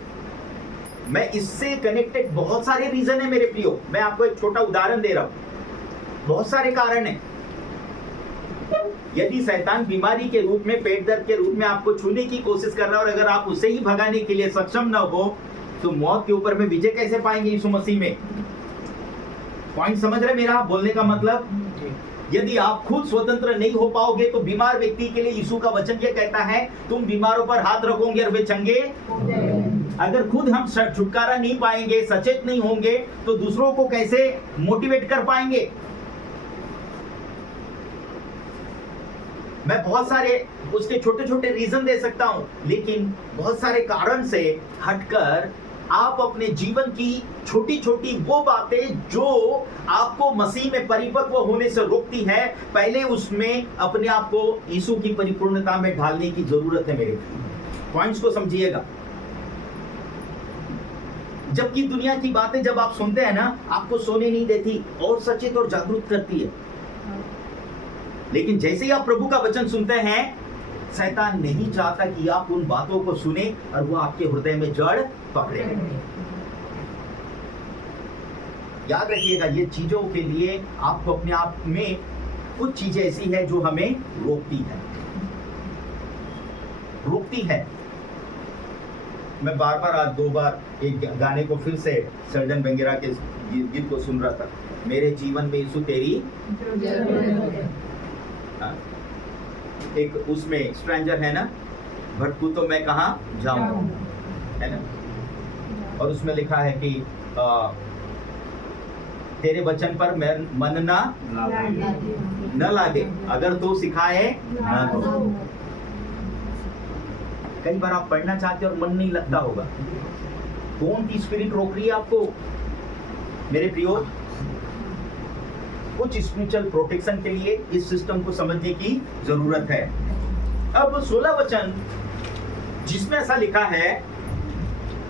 मैं इससे कनेक्टेड बहुत सारे रीजन है मेरे प्रियो। मैं आपको एक छोटा उदाहरण दे रहा हूं, बहुत सारे कारण हैं। यदि शैतान बीमारी के रूप में, पेट दर्द के रूप में आपको छूने की कोशिश कर रहा है और अगर आप उसे ही भगाने के लिए सक्षम न हो, तो मौत के ऊपर में विजय कैसे पाएंगे यीशु मसीह में? पॉइंट समझ रहे मेरा बोलने का मतलब? यदि आप खुद स्वतंत्र नहीं हो पाओगे, तो बीमार व्यक्ति के लिए यीशु का वचन ये कहता है, तुम बीमारों पर हाथ रखोगे और वे चंगे अगर खुद हम छुटकारा नहीं पाएंगे, सचेत नहीं होंगे, तो दूसरों को कैसे मोटिवेट कर पाएंगे? मैं बहुत सारे उसके छोटे छोटे रीजन दे सकता हूं, लेकिन बहुत सारे कारण से हटकर आप अपने जीवन की छोटी छोटी वो बातें जो आपको मसीह में परिपक्व होने से रोकती है, पहले उसमें अपने आप को यीशु की परिपूर्णता में ढालने की जरूरत है। मेरे पॉइंट्स को समझिएगा। जबकि दुनिया की बातें जब आप सुनते हैं ना, आपको सोने नहीं देती और सचेत और जागरूक करती है, लेकिन जैसे ही आप प्रभु का वचन सुनते हैं, शैतान नहीं चाहता कि आप उन बातों को सुने और वो आपके हृदय में जड़ पकड़े। याद रखिएगा, ये चीजों के लिए आपको अपने आप में कुछ चीजें ऐसी है जो हमें रोकती है। मैं बार बार आज 2 बार एक गाने को फिर से सर्जन बेंगेरा के गीत को सुन रहा था, मेरे जीवन में यीशु तेरी। एक उसमें स्ट्रेंजर है ना, भटकू तो मैं कहाँ जाऊं, है ना, और उसमें लिखा है कि तेरे वचन पर मन न लागे, अगर तू सिखाए ना तो। कई बार आप पढ़ना चाहते हो और मन नहीं लगता होगा, कौन की स्पिरिट रोक रही है आपको? मेरे प्रियो, कुछ स्पिरिचुअल प्रोटेक्शन के लिए इस सिस्टम को समझने की जरूरत है। अब 16 वचन जिसमें ऐसा लिखा है,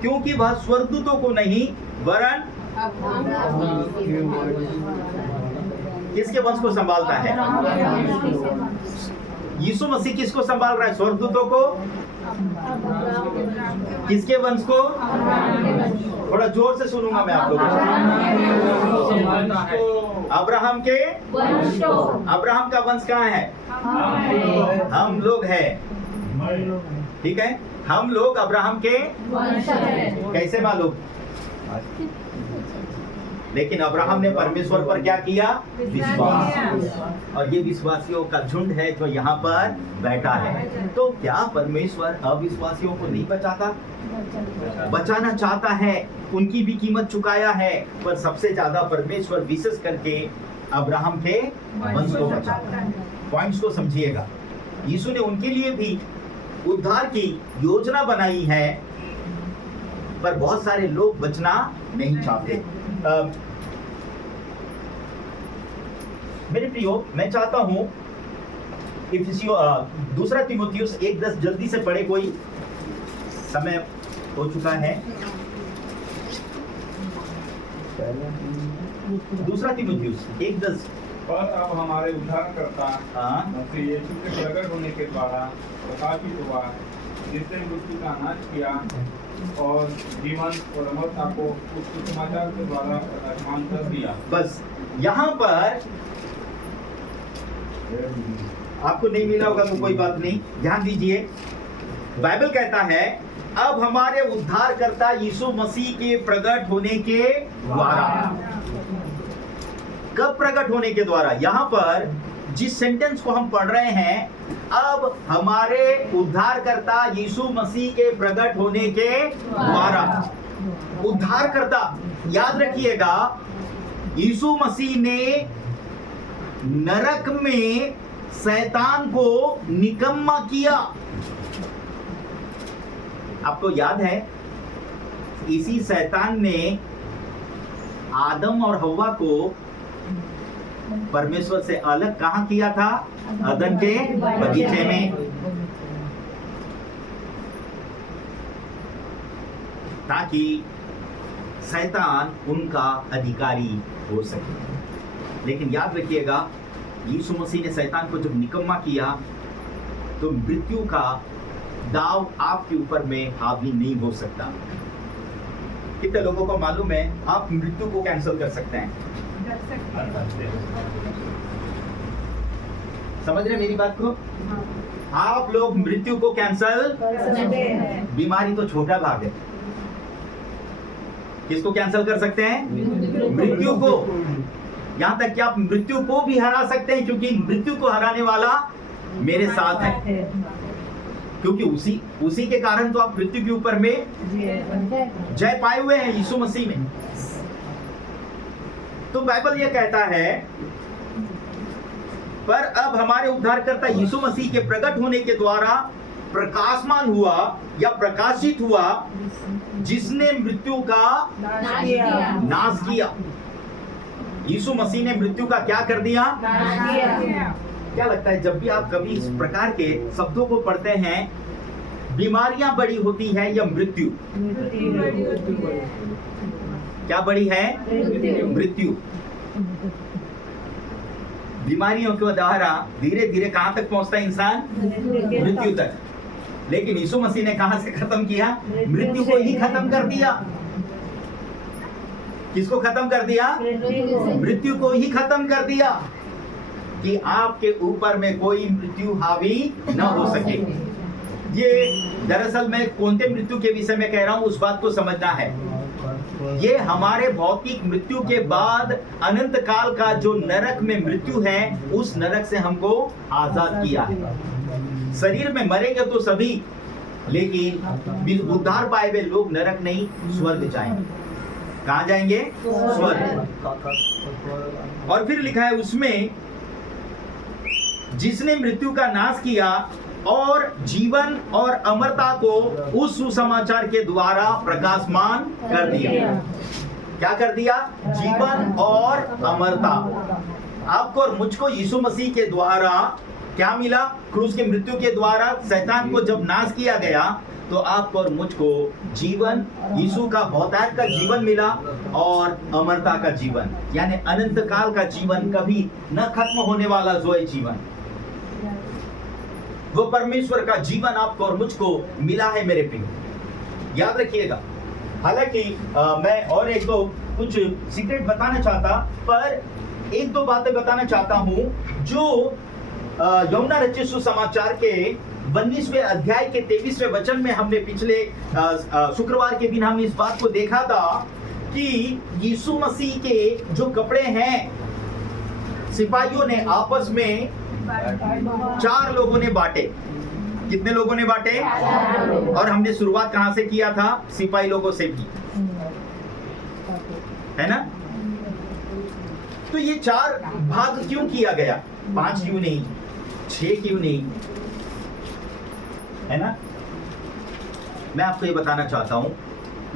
क्योंकि वह स्वर्गदूतों को नहीं वरन किसके वंश को संभालता है? यीशु मसीह किसको संभाल रहा है? स्वर्गदूतों को। किसके वंश को? थोड़ा जोर से सुनूंगा मैं आप लोगों को। अब्राहम के वंश को। अब्राहम का वंश कहाँ है? हम लोग हैं, ठीक है, हम लोग अब्राहम के वंश हैं। कैसे मालूम? लेकिन अब्राहम ने परमेश्वर पर क्या किया? विश्वास। और ये विश्वासियों का झुंड है जो यहाँ पर बैठा है। तो क्या परमेश्वर अविश्वासियों को नहीं बचाता? बचाना चाहता है, उनकी भी कीमत चुकाया है, पर सबसे ज्यादा परमेश्वर विशेष करके अब्राहम के वंश को बचाता है। पॉइंट्स को समझिएगा। यीशु ने उनके लिए भी उद्धार की योजना बनाई है, पर बहुत सारे लोग बचना नहीं चाहते। मेरे प्रियो, मैं चाहता हूं दूसरा तीमुथियुस 1:10 जल्दी से पढ़े, कोई समय हो चुका है। दूसरा तीमुथियुस 1:10। पर अब हमारे उद्धारकर्ता मसीह यीशु के प्रकट होने के द्वारा प्रकाशित हुआ, जिसने मृत्यु का नाश किया और जीवन और अमरता को उस समाचार के द्वारा प्रकाशमान कर दिया। बस यहाँ पर आपको नहीं मिला होगा तो कोई बात नहीं, ध्यान दीजिए। बाइबल कहता है अब हमारे उद्धारकर्ता यीशु मसीह के प्रकट होने के द्वारा। कब प्रकट होने के द्वारा? यहाँ पर जिस सेंटेंस को हम पढ़ रहे हैं, अब हमारे उद्धारकर्ता यीशु मसीह के प्रकट होने के द्वारा। उद्धारकर्ता, याद रखिएगा, यीशु मसीह ने नरक में शैतान को निकम्मा किया। आपको याद है, इसी शैतान ने आदम और हव्वा को परमेश्वर से अलग कहां किया था? अदन के बगीचे में, ताकि शैतान उनका अधिकारी हो सके। लेकिन याद रखिएगा, यीशु मसीह ने शैतान को जब निकम्मा किया तो मृत्यु का दाव आपके ऊपर में हावी नहीं हो सकता। कितने लोगों को मालूम है आप मृत्यु को कैंसिल कर सकते हैं? समझ रहे मेरी बात को? आप लोग मृत्यु को कैंसिल कर सकते हैं। बीमारी तो छोटा भाग है, किसको कैंसिल कर सकते हैं? मृत्यु को। यहां तक कि आप मृत्यु को भी हरा सकते हैं, क्योंकि मृत्यु को हराने वाला मेरे साथ है। क्योंकि उसी के कारण तो आप मृत्यु के ऊपर में जय पाए हुए हैं यीशु मसीह में। तो बाइबल यह कहता है, पर अब हमारे उद्धारकर्ता यीशु मसीह के प्रकट होने के द्वारा प्रकाशमान हुआ या प्रकाशित हुआ, जिसने मृत्यु का नाश किया। यीशु मसीह ने मृत्यु का क्या कर दिया? क्या लगता है जब भी आप कभी इस प्रकार के शब्दों को पढ़ते हैं, बीमारियां बड़ी होती है या मृत्यु? क्या बड़ी है? मृत्यु। बीमारियों के द्वारा धीरे धीरे कहां तक पहुंचता है इंसान? मृत्यु तक। लेकिन यीशु मसीह ने कहां से खत्म किया? मृत्यु को ही खत्म कर दिया। किसको खत्म कर दिया? मृत्यु को ही खत्म कर दिया, कि आपके ऊपर में कोई मृत्यु हावी न हो सके। ये दरअसल मैं कौनते मृत्यु के विषय में कह रहा हूं, उस बात को समझना है। ये हमारे भौतिक मृत्यु के बाद अनंत काल का जो नरक में मृत्यु है, उस नरक से हमको आजाद किया है। शरीर में मरेंगे तो सभी, लेकिन उद्धार पाए हुए लोग नरक नहीं, स्वर्ग जाएंगे। कहां जाएंगे? स्वर्ग। और फिर लिखा है उसमें, जिसने मृत्यु का नाश किया और जीवन और अमरता को उस सुसमाचार के द्वारा प्रकाशमान कर दिया। क्या कर दिया? जीवन और अमरता। आपको और मुझको यीशु मसीह के द्वारा क्या मिला? क्रूस की मृत्यु के द्वारा शैतान को जब नाश किया गया, तो आपको और मुझको जीवन, यीशु का बहुतायत का जीवन मिला और अमरता का जीवन, यानी अनंत काल का जीवन, कभी न खत्म होने वाला जोए जीवन। वो परमेश्वर का जीवन आपको और मुझको मिला है मेरे प्रिय। याद रखिएगा। हालांकि मैं और एक दो कुछ सीक्रेट बताना चाहता, पर एक दो बातें बताना चाहता हूं जो यूहन्ना रचित सुसमाचार के 19वें अध्याय के 23वें वचन में हमने पिछले शुक्रवार के दिन हम इस बात को देखा था कि यीशु मसीह के जो कपड़े हैं, सिपाहियों ने आपस में 4 लोगों ने बांटे। कितने लोगों ने बांटे? और हमने शुरुआत कहां से किया था? सिपाही लोगों से की, है ना? तो ये 4 भाग क्यों किया गया? 5 क्यों नहीं? 6 क्यों नहीं? है ना? मैं आपको ये बताना चाहता हूं,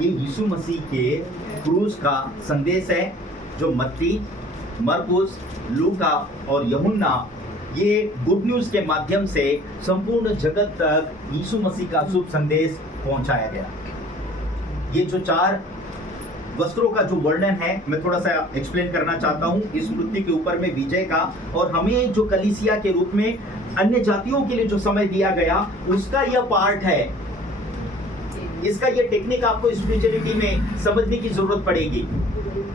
ये यीशु मसीह के क्रूस का संदेश है, जो मत्ती, मरकुस, लूका और यूहन्ना, ये गुड न्यूज के माध्यम से संपूर्ण जगत तक यीशु मसीह का शुभ संदेश पहुंचाया गया। ये जो 4 वस्त्रों का जो वर्णन है, मैं थोड़ा सा एक्सप्लेन करना चाहता हूं इस मृत्यु के ऊपर में विजय का, और हमें जो कलीसिया के रूप में अन्य जातियों के लिए जो समय दिया गया, उसका यह पार्ट है। इसका ये टेक्निक आपको स्पिरिचुअलिटी में समझने की जरूरत पड़ेगी।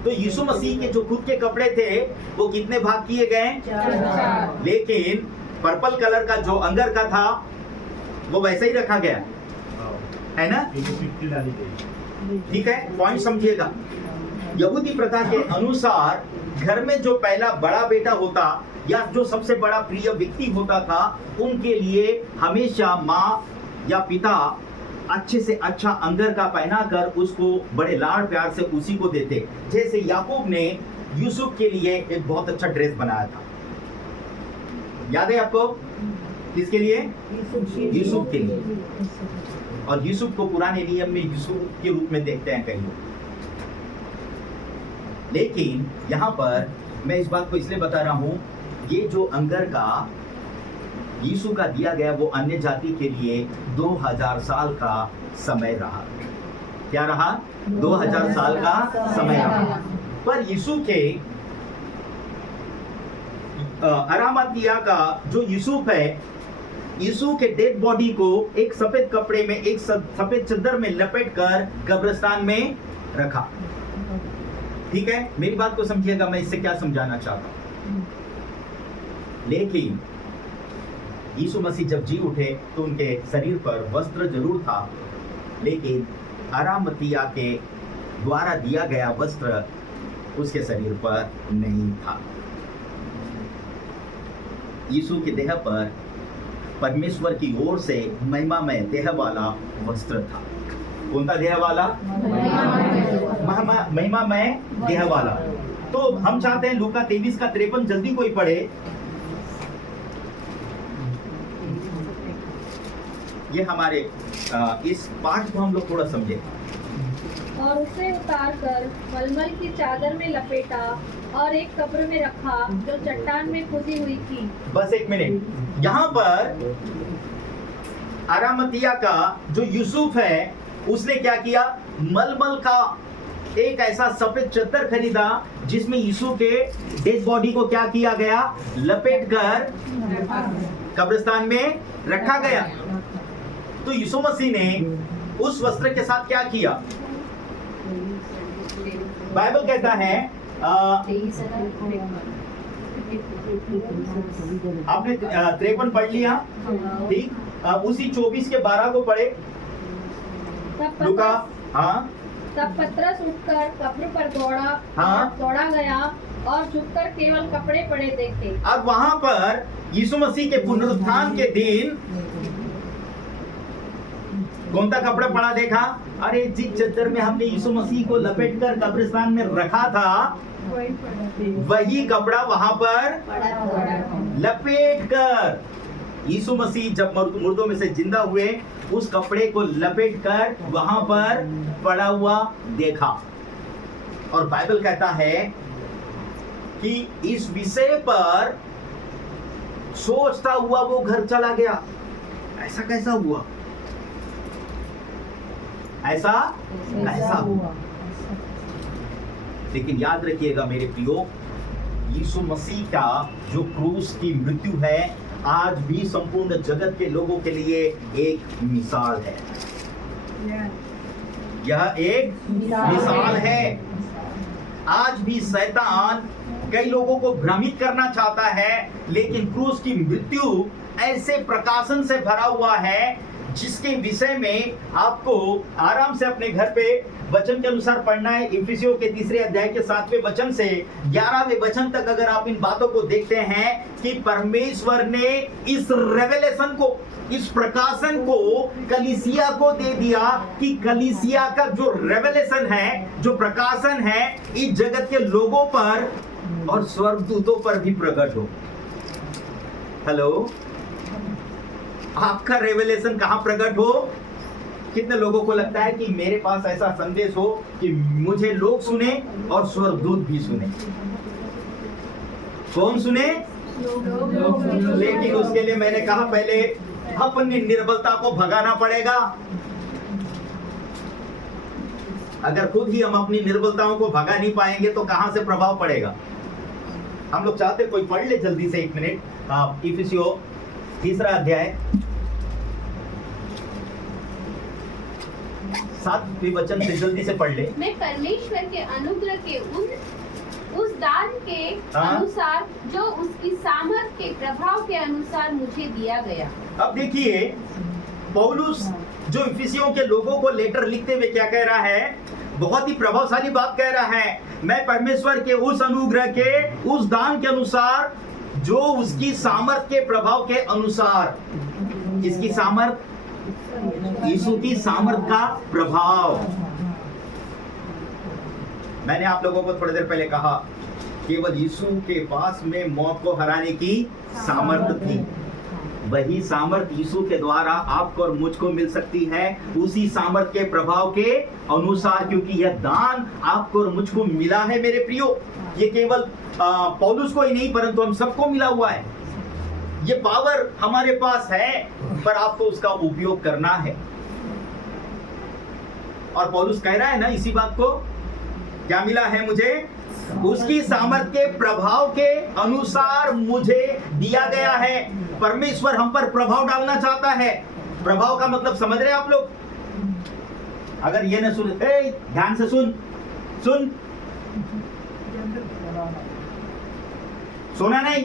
तो यीशु मसीह के जो खुद के कपड़े थे, वो कितने भाग किए गए? 4। लेकिन पर्पल कलर का जो अंगर का था, वो वैसा ही रखा गया, है ना? ठीक है, पॉइंट समझिएगा। यहूदी प्रथा के अनुसार घर में जो पहला बड़ा बेटा होता या जो सबसे बड़ा प्रिय व्यक्ति होता था, उनके लिए हमेशा माँ या पिता अच्छे से अच्छा अंगर का पहनाकर उसको बड़े लाड़ प्यार से उसी को देते। जैसे याकूब ने यूसुफ के लिए एक बहुत अच्छा ड्रेस बनाया था, याद है आपको? किसके लिए? यूसुफ के लिए। और यूसुफ को पुराने नियम में यूसुफ के रूप में देखते हैं कई लोग। लेकिन यहाँ पर मैं इस बात को इसलिए बता रहा हूँ, ये जो अंगर का यीशु का दिया गया, वो अन्य जाति के लिए 2000 साल का समय रहा। क्या रहा? 2000 साल का समय रहा। पर यीशु के अरामतिया का जो यूसुफ है, यीशु के डेड बॉडी को एक सफेद कपड़े में, एक सफेद चादर में लपेटकर कब्रिस्तान में रखा। ठीक है, मेरी बात को समझिएगा, मैं इससे क्या समझाना चाहता हूं। लेकिन यीशु मसीह जब जी उठे तो उनके शरीर पर वस्त्र जरूर था, लेकिन अरामतिया के द्वारा दिया गया वस्त्र उसके शरीर पर नहीं था। यीशु के देह पर परमेश्वर की ओर से महिमामय देह वाला वस्त्र था। कौन सा देह वाला? महिमामय देह वाला। तो हम चाहते हैं लूका 23 का 53 जल्दी कोई पढ़े। ये हमारे इस पाठ को हम लोग थोड़ा समझे। और उसे उतार कर मलमल की चादर में लपेटा और एक कब्र में रखा जो चट्टान में खुदी हुई थी। बस एक मिनट, यहाँ पर अरामतिया का जो यूसुफ है उसने क्या किया? मलमल का एक ऐसा सफेद चद्दर खरीदा जिसमें यीशु के डेड बॉडी को क्या किया गया? लपेट कर कब्रिस्तान में रखा गया। तो यीशु मसीह ने उस वस्त्र के साथ क्या किया? बाइबल कहता है आपने 53 पढ़ लिया, ठीक? उसी 24 के 12 को पढ़े लूका। हाँ, तब पतरस उठकर कब्र पर दौड़ा, हाँ, दौड़ा गया और झुककर केवल कपड़े पड़े देखे। अब वहां पर यीशु मसीह के पुनरुत्थान के दिन कौन सा कपड़ा पड़ा देखा? अरे जिस चद्दर में हमने यीशु मसीह को लपेटकर कब्रिस्तान में रखा था, वही कपड़ा वहां पर लपेटकर यीशु मसीह जब मुर्दों में से जिंदा हुए, उस कपड़े को लपेटकर वहां पर पड़ा हुआ देखा। और बाइबल कहता है कि इस विषय पर सोचता हुआ वो घर चला गया। ऐसा कैसा हुआ? ऐसा हुआ। लेकिन याद रखिएगा मेरे प्रियो, यीशु मसीह का जो क्रूस की मृत्यु है आज भी संपूर्ण जगत के लोगों के लिए एक मिसाल है। यह एक मिसाल है। आज भी शैतान कई लोगों को भ्रमित करना चाहता है, लेकिन क्रूस की मृत्यु ऐसे प्रकाशन से भरा हुआ है जिसके विषय में आपको आराम से अपने घर पे वचन के अनुसार पढ़ना है। इफिसियों के 3 अध्याय के 7वें वचन से 11वें वचन तक अगर आप इन बातों को देखते हैं कि परमेश्वर ने इस रेवलेशन को, इस प्रकाशन को कलीसिया को दे दिया कि कलीसिया का जो रेवलेशन है, जो प्रकाशन है, इस जगत के लोगों पर और स्वर्गदूतों पर भी प्रकट हो। हेलो, आपका रेवलेशन कहां प्रकट हो? कितने लोगों को लगता है कि मेरे पास ऐसा संदेश हो कि मुझे लोग सुने और स्वर्गदूत भी सुने? कौन सुने? लेकिन उसके लिए मैंने कहा पहले अपनी निर्बलता को भगाना पड़ेगा। अगर खुद ही हम अपनी निर्बलताओं को भगा नहीं पाएंगे तो कहां से प्रभाव पड़ेगा? हम लोग चाहते कोई पढ़ ले जल्दी से, 1 मिनट। इफिसियों 3 अध्याय 7वें वचन से जल्दी से पढ़ ले। मैं परमेश्वर के अनुग्रह के उस दान के अनुसार जो उसकी सामर्थ के प्रभाव के अनुसार मुझे दिया गया। अब देखिए पौलुस जो इफिसियों के लोगों को लेटर लिखते हुए क्या कह रहा है? बहुत ही प्रभावशाली बात कह रहा है। मैं परमेश्वर के उस अनुग्रह के, उस दान के अनुसार जो उसकी सामर्थ के प्रभाव के अनुसार, इसकी सामर्थ, यीशु की सामर्थ का प्रभाव। मैंने आप लोगों को थोड़ी देर पहले कहा केवल यीशु के पास में मौत को हराने की सामर्थ थी। वही सामर्थ यीशु के द्वारा आपको और मुझको मिल सकती है, उसी सामर्थ के प्रभाव के अनुसार, क्योंकि यह दान आपको और मुझको मिला है मेरे प्रियो। ये केवल पौलुस को ही नहीं परंतु हम सबको मिला हुआ है। ये पावर हमारे पास है, पर आपको उसका उपयोग करना है। और पौलुस कह रहा है ना इसी बात को, क्या मिला है मुझे? उसकी सामर्थ के प्रभाव के अनुसार मुझे दिया गया है। परमेश्वर हम पर प्रभाव डालना चाहता है। प्रभाव का मतलब समझ रहे हैं आप लोग? अगर ये न सुन, ध्यान से सुन, सोना नहीं?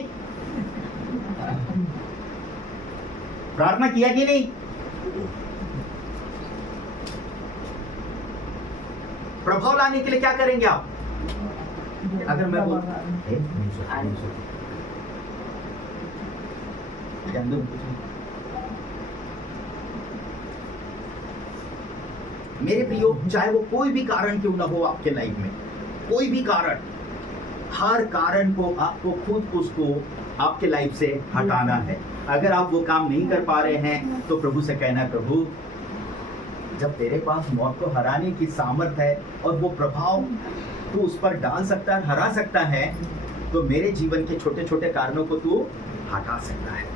प्रार्थना किया कि नहीं? प्रभाव लाने के लिए क्या करेंगे आप? अगर मैं बोल मेरे प्रियो, चाहे वो कोई भी कारण क्यों ना हो आपके लाइफ में, कोई भी कारण, हर कारण को आपको खुद उसको आपके लाइफ से हटाना है। अगर आप वो काम नहीं कर पा रहे हैं तो प्रभु से कहना है, प्रभु जब तेरे पास मौत को हराने की सामर्थ है और वो प्रभाव तू उस पर डाल सकता है, हरा सकता है, तो मेरे जीवन के छोटे छोटे कारणों को तू हटा सकता है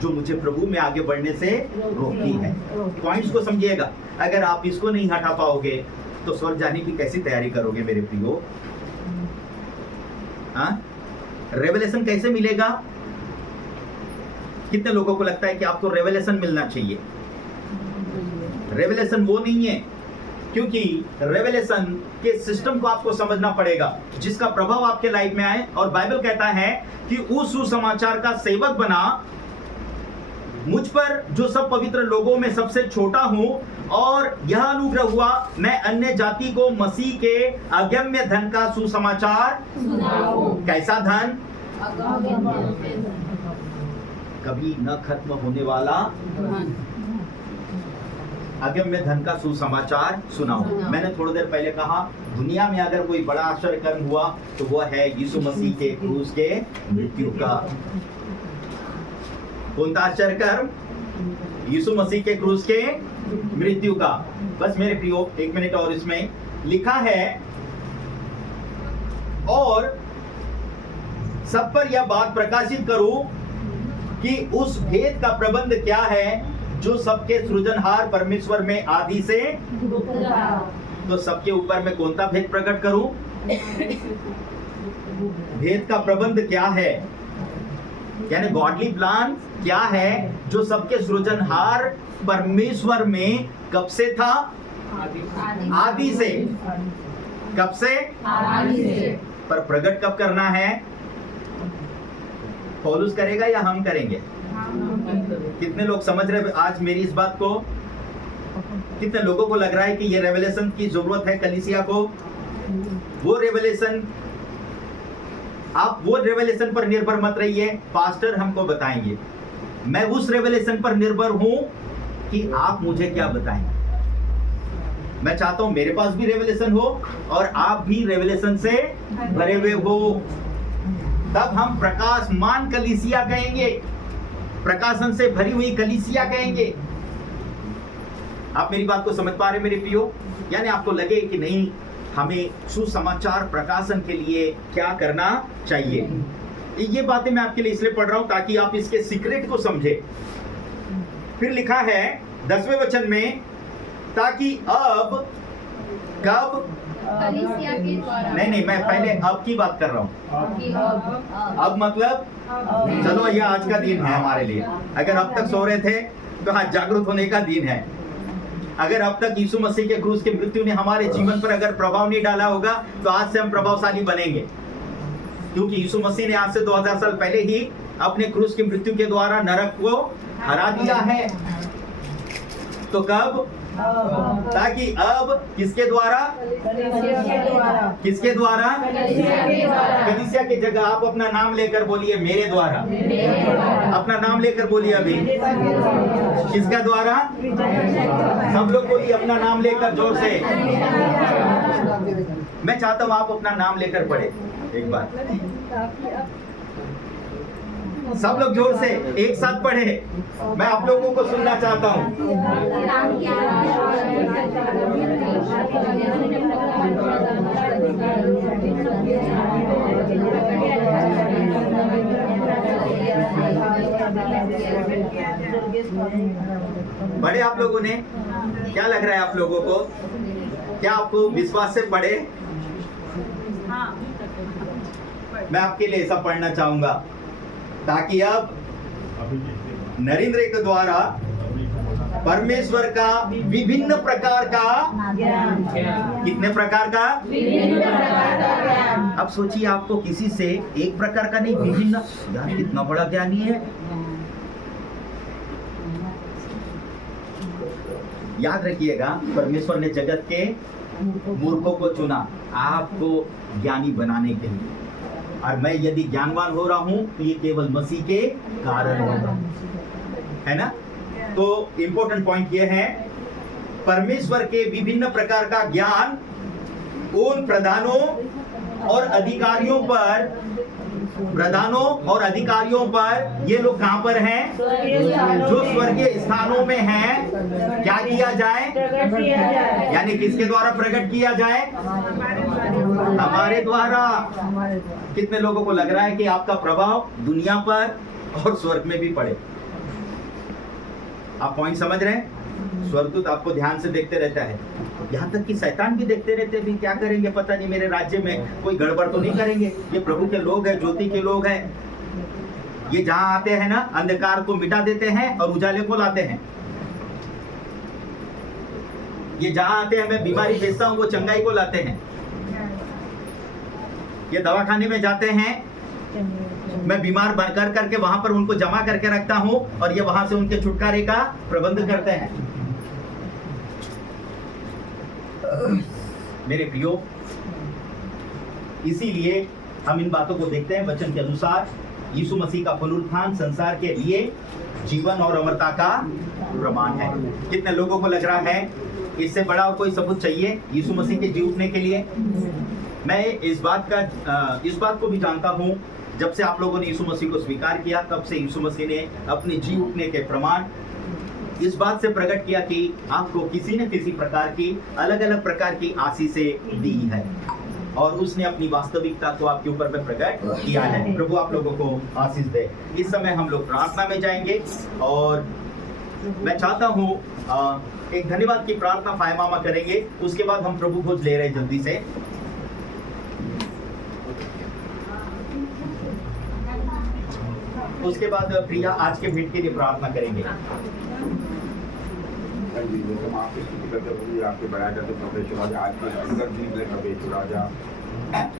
जो मुझे प्रभु में आगे बढ़ने से रोकती है। पॉइंट्स को समझिएगा, अगर आप इसको नहीं हटा पाओगे तो स्वर्ग जाने की कैसी तैयारी करोगे मेरे प्रियो? रेवलेशन कैसे मिलेगा? कितने लोगों को लगता है कि आपको रेवलेशन मिलना चाहिए? रेवलेशन वो नहीं है, क्योंकि रेवलेशन के सिस्टम को आपको समझना पड़ेगा जिसका प्रभाव आपके लाइफ में आए। और बाइबल कहता है कि उस सुसमाचार का सेवक बना मुझ पर जो सब पवित्र लोगों में सबसे छोटा हूं, और यह अनुग्रह हुआ मैं अन्य जाति को मसीह के अगम्य धन का सुसमाचार सुनाऊं। कैसा धन? कभी न खत्म होने वाला अगम्य धन का सुसमाचार सुनाऊं। मैंने थोड़ी देर पहले कहा, दुनिया में अगर कोई बड़ा आश्चर्य कर्म हुआ तो वह है यीशु मसीह के क्रूस के मृत्यु का। कौन सा आश्चर्य कर्म? यीशु मसीह के क्रूस के मृत्यु का। बस मेरे प्रियो, एक मिनट और, इसमें लिखा है, और सब पर यह बात प्रकाशित करूं कि उस भेद का प्रबंध क्या है जो सबके सृजनहार परमेश्वर में आदि से। तो सबके ऊपर मैं कौन सा भेद प्रकट करूं? भेद का प्रबंध क्या है, यानी गॉडली प्लान क्या है जो सबके सृजनहार परमेश्वर में कब से था? आदि से। कब से? आदि से। पर प्रकट कब करना है? पौलुस करेगा या हम करेंगे? कितने लोग समझ रहे आज मेरी इस बात को? कितने लोगों को लग रहा है कि ये रेवलेशन की जरूरत है कलीसिया को? वो रेवलेशन, आप वो रेवलेशन पर निर्भर मत रहिए, पास्टर हमको बताएंगे। मैं उस रेवलेशन पर निर्भर हूं कि आप मुझे क्या बताएंगे। मैं चाहता हूं मेरे पास भी रेवलेशन हो और आप भी रेवलेशन से भरे हुए हो, तब हम प्रकाशमान कलीसिया कहेंगे, प्रकाशन से भरी हुई कलीसिया कहेंगे। आप मेरी बात को समझ पा रहे मेरे प्रियो? यानी आपको लगे कि नहीं, हमें सुसमाचार प्रकाशन के लिए क्या करना चाहिए। ये बातें मैं आपके लिए इसलिए पढ़ रहा हूं ताकि आप इसके सीक्रेट को समझे। फिर लिखा है 10वें वचन में, ताकि अब कब, कलीसिया के द्वारा, नहीं, मैं पहले अब की बात कर रहा हूं। अब मतलब चलो, यह आज का दिन है हमारे लिए। अगर अब तक सो रहे थे तो आज जागरूक होने का दिन है। अगर अब तक यीशु मसीह के क्रूस की मृत्यु ने हमारे जीवन पर अगर प्रभाव नहीं डाला होगा तो आज से हम प्रभावशाली बनेंगे, क्योंकि यीशु मसीह ने आज से 2000 साल पहले ही अपने क्रूस की मृत्यु के द्वारा नरक को हरा दिया है। तो कब? ताकि अब किसके द्वारा? किसके द्वारा? कलीसिया की जगह आप अपना नाम लेकर बोलिए, मेरे द्वारा। अपना नाम लेकर बोलिए अभी, किसका द्वारा? सब लोग बोलिए अपना नाम लेकर जोर से। मैं चाहता हूँ आप अपना नाम लेकर पढ़े एक बार, सब लोग जोर से एक साथ पढ़े। मैं आप लोगों को सुनना चाहता हूँ। पढ़े आप लोगों ने? क्या लग रहा है आप लोगों को? क्या आपको विश्वास से पढ़े? मैं आपके लिए ऐसा पढ़ना चाहूंगा, ताकि अब नरेंद्र के द्वारा परमेश्वर का विभिन्न प्रकार का, कितने प्रकार का? अब सोचिए, आपको किसी से एक प्रकार का नहीं, विभिन्न। यार कितना बड़ा ज्ञानी है। याद रखिएगा, परमेश्वर ने जगत के मूर्खों को चुना आपको ज्ञानी बनाने के लिए, और मैं यदि ज्ञानवान हो रहा हूं तो ये केवल मसीह के कारण होगा, है ना? तो इंपॉर्टेंट पॉइंट ये है परमेश्वर के विभिन्न प्रकार का ज्ञान उन प्रधानों और अधिकारियों पर ये लोग कहां पर हैं? जो स्वर्गीय स्थानों में हैं, क्या किया जाए? यानी किसके द्वारा प्रकट किया जाए? हमारे द्वारा। कितने लोगों को लग रहा है कि आपका प्रभाव दुनिया पर और स्वर्ग में भी पड़े? आप पॉइंट समझ रहे हैं? स्वर्गदूत आपको ध्यान से देखते रहता है, यहाँ तक कि शैतान भी देखते रहते भी क्या करेंगे पता नहीं, मेरे राज्य में कोई गड़बड़ तो नहीं करेंगे। ये प्रभु के लोग हैं, ज्योति के लोग हैं। ये जहां आते हैं ना, अंधकार को मिटा देते हैं और उजाले को लाते हैं। ये जहां आते हैं, मैं बीमारी भेजता हूं, वो चंगाई को लाते हैं। ये दवाखाने में जाते हैं, मैं बीमार कर करके वहां पर उनको जमा करके रखता हूं और ये वहां से उनके छुटकारे का प्रबंध करते हैं। मेरे प्रियो, इसीलिए हम इन बातों को देखते हैं वचन के अनुसार। यीशु मसीह का पुनरुत्थान संसार के लिए जीवन और अमरता का प्रमाण है। कितने लोगों को लग रहा है इससे बड़ा और कोई सबूत चाहिए यीशु मसीह के जी उठने के लिए? मैं इस बात को भी जानता हूं, जब से आप लोगों ने यीशु मसीह को स्वीकार किया, तब से यीशु मसीह ने अपने जी उठने के प्रमाण इस बात से प्रकट किया कि आपको किसी न किसी प्रकार की अलग अलग प्रकार की आशीषें दी है और उसने अपनी वास्तविकता को आपके ऊपर में प्रकट किया है। प्रभु आप लोगों को आशीष दे। इस समय हम लोग प्रार्थना में जाएंगे और मैं चाहता हूँ एक धन्यवाद की प्रार्थना फाय मामा करेंगे, उसके बाद हम प्रभु भोज ले रहे हैं जल्दी से। उसके बाद प्रिया आज के भेंट के लिए प्रार्थना करेंगे। आपके बढ़ाया जाते प्रवेश राजा आज के दिन प्रवेश राजा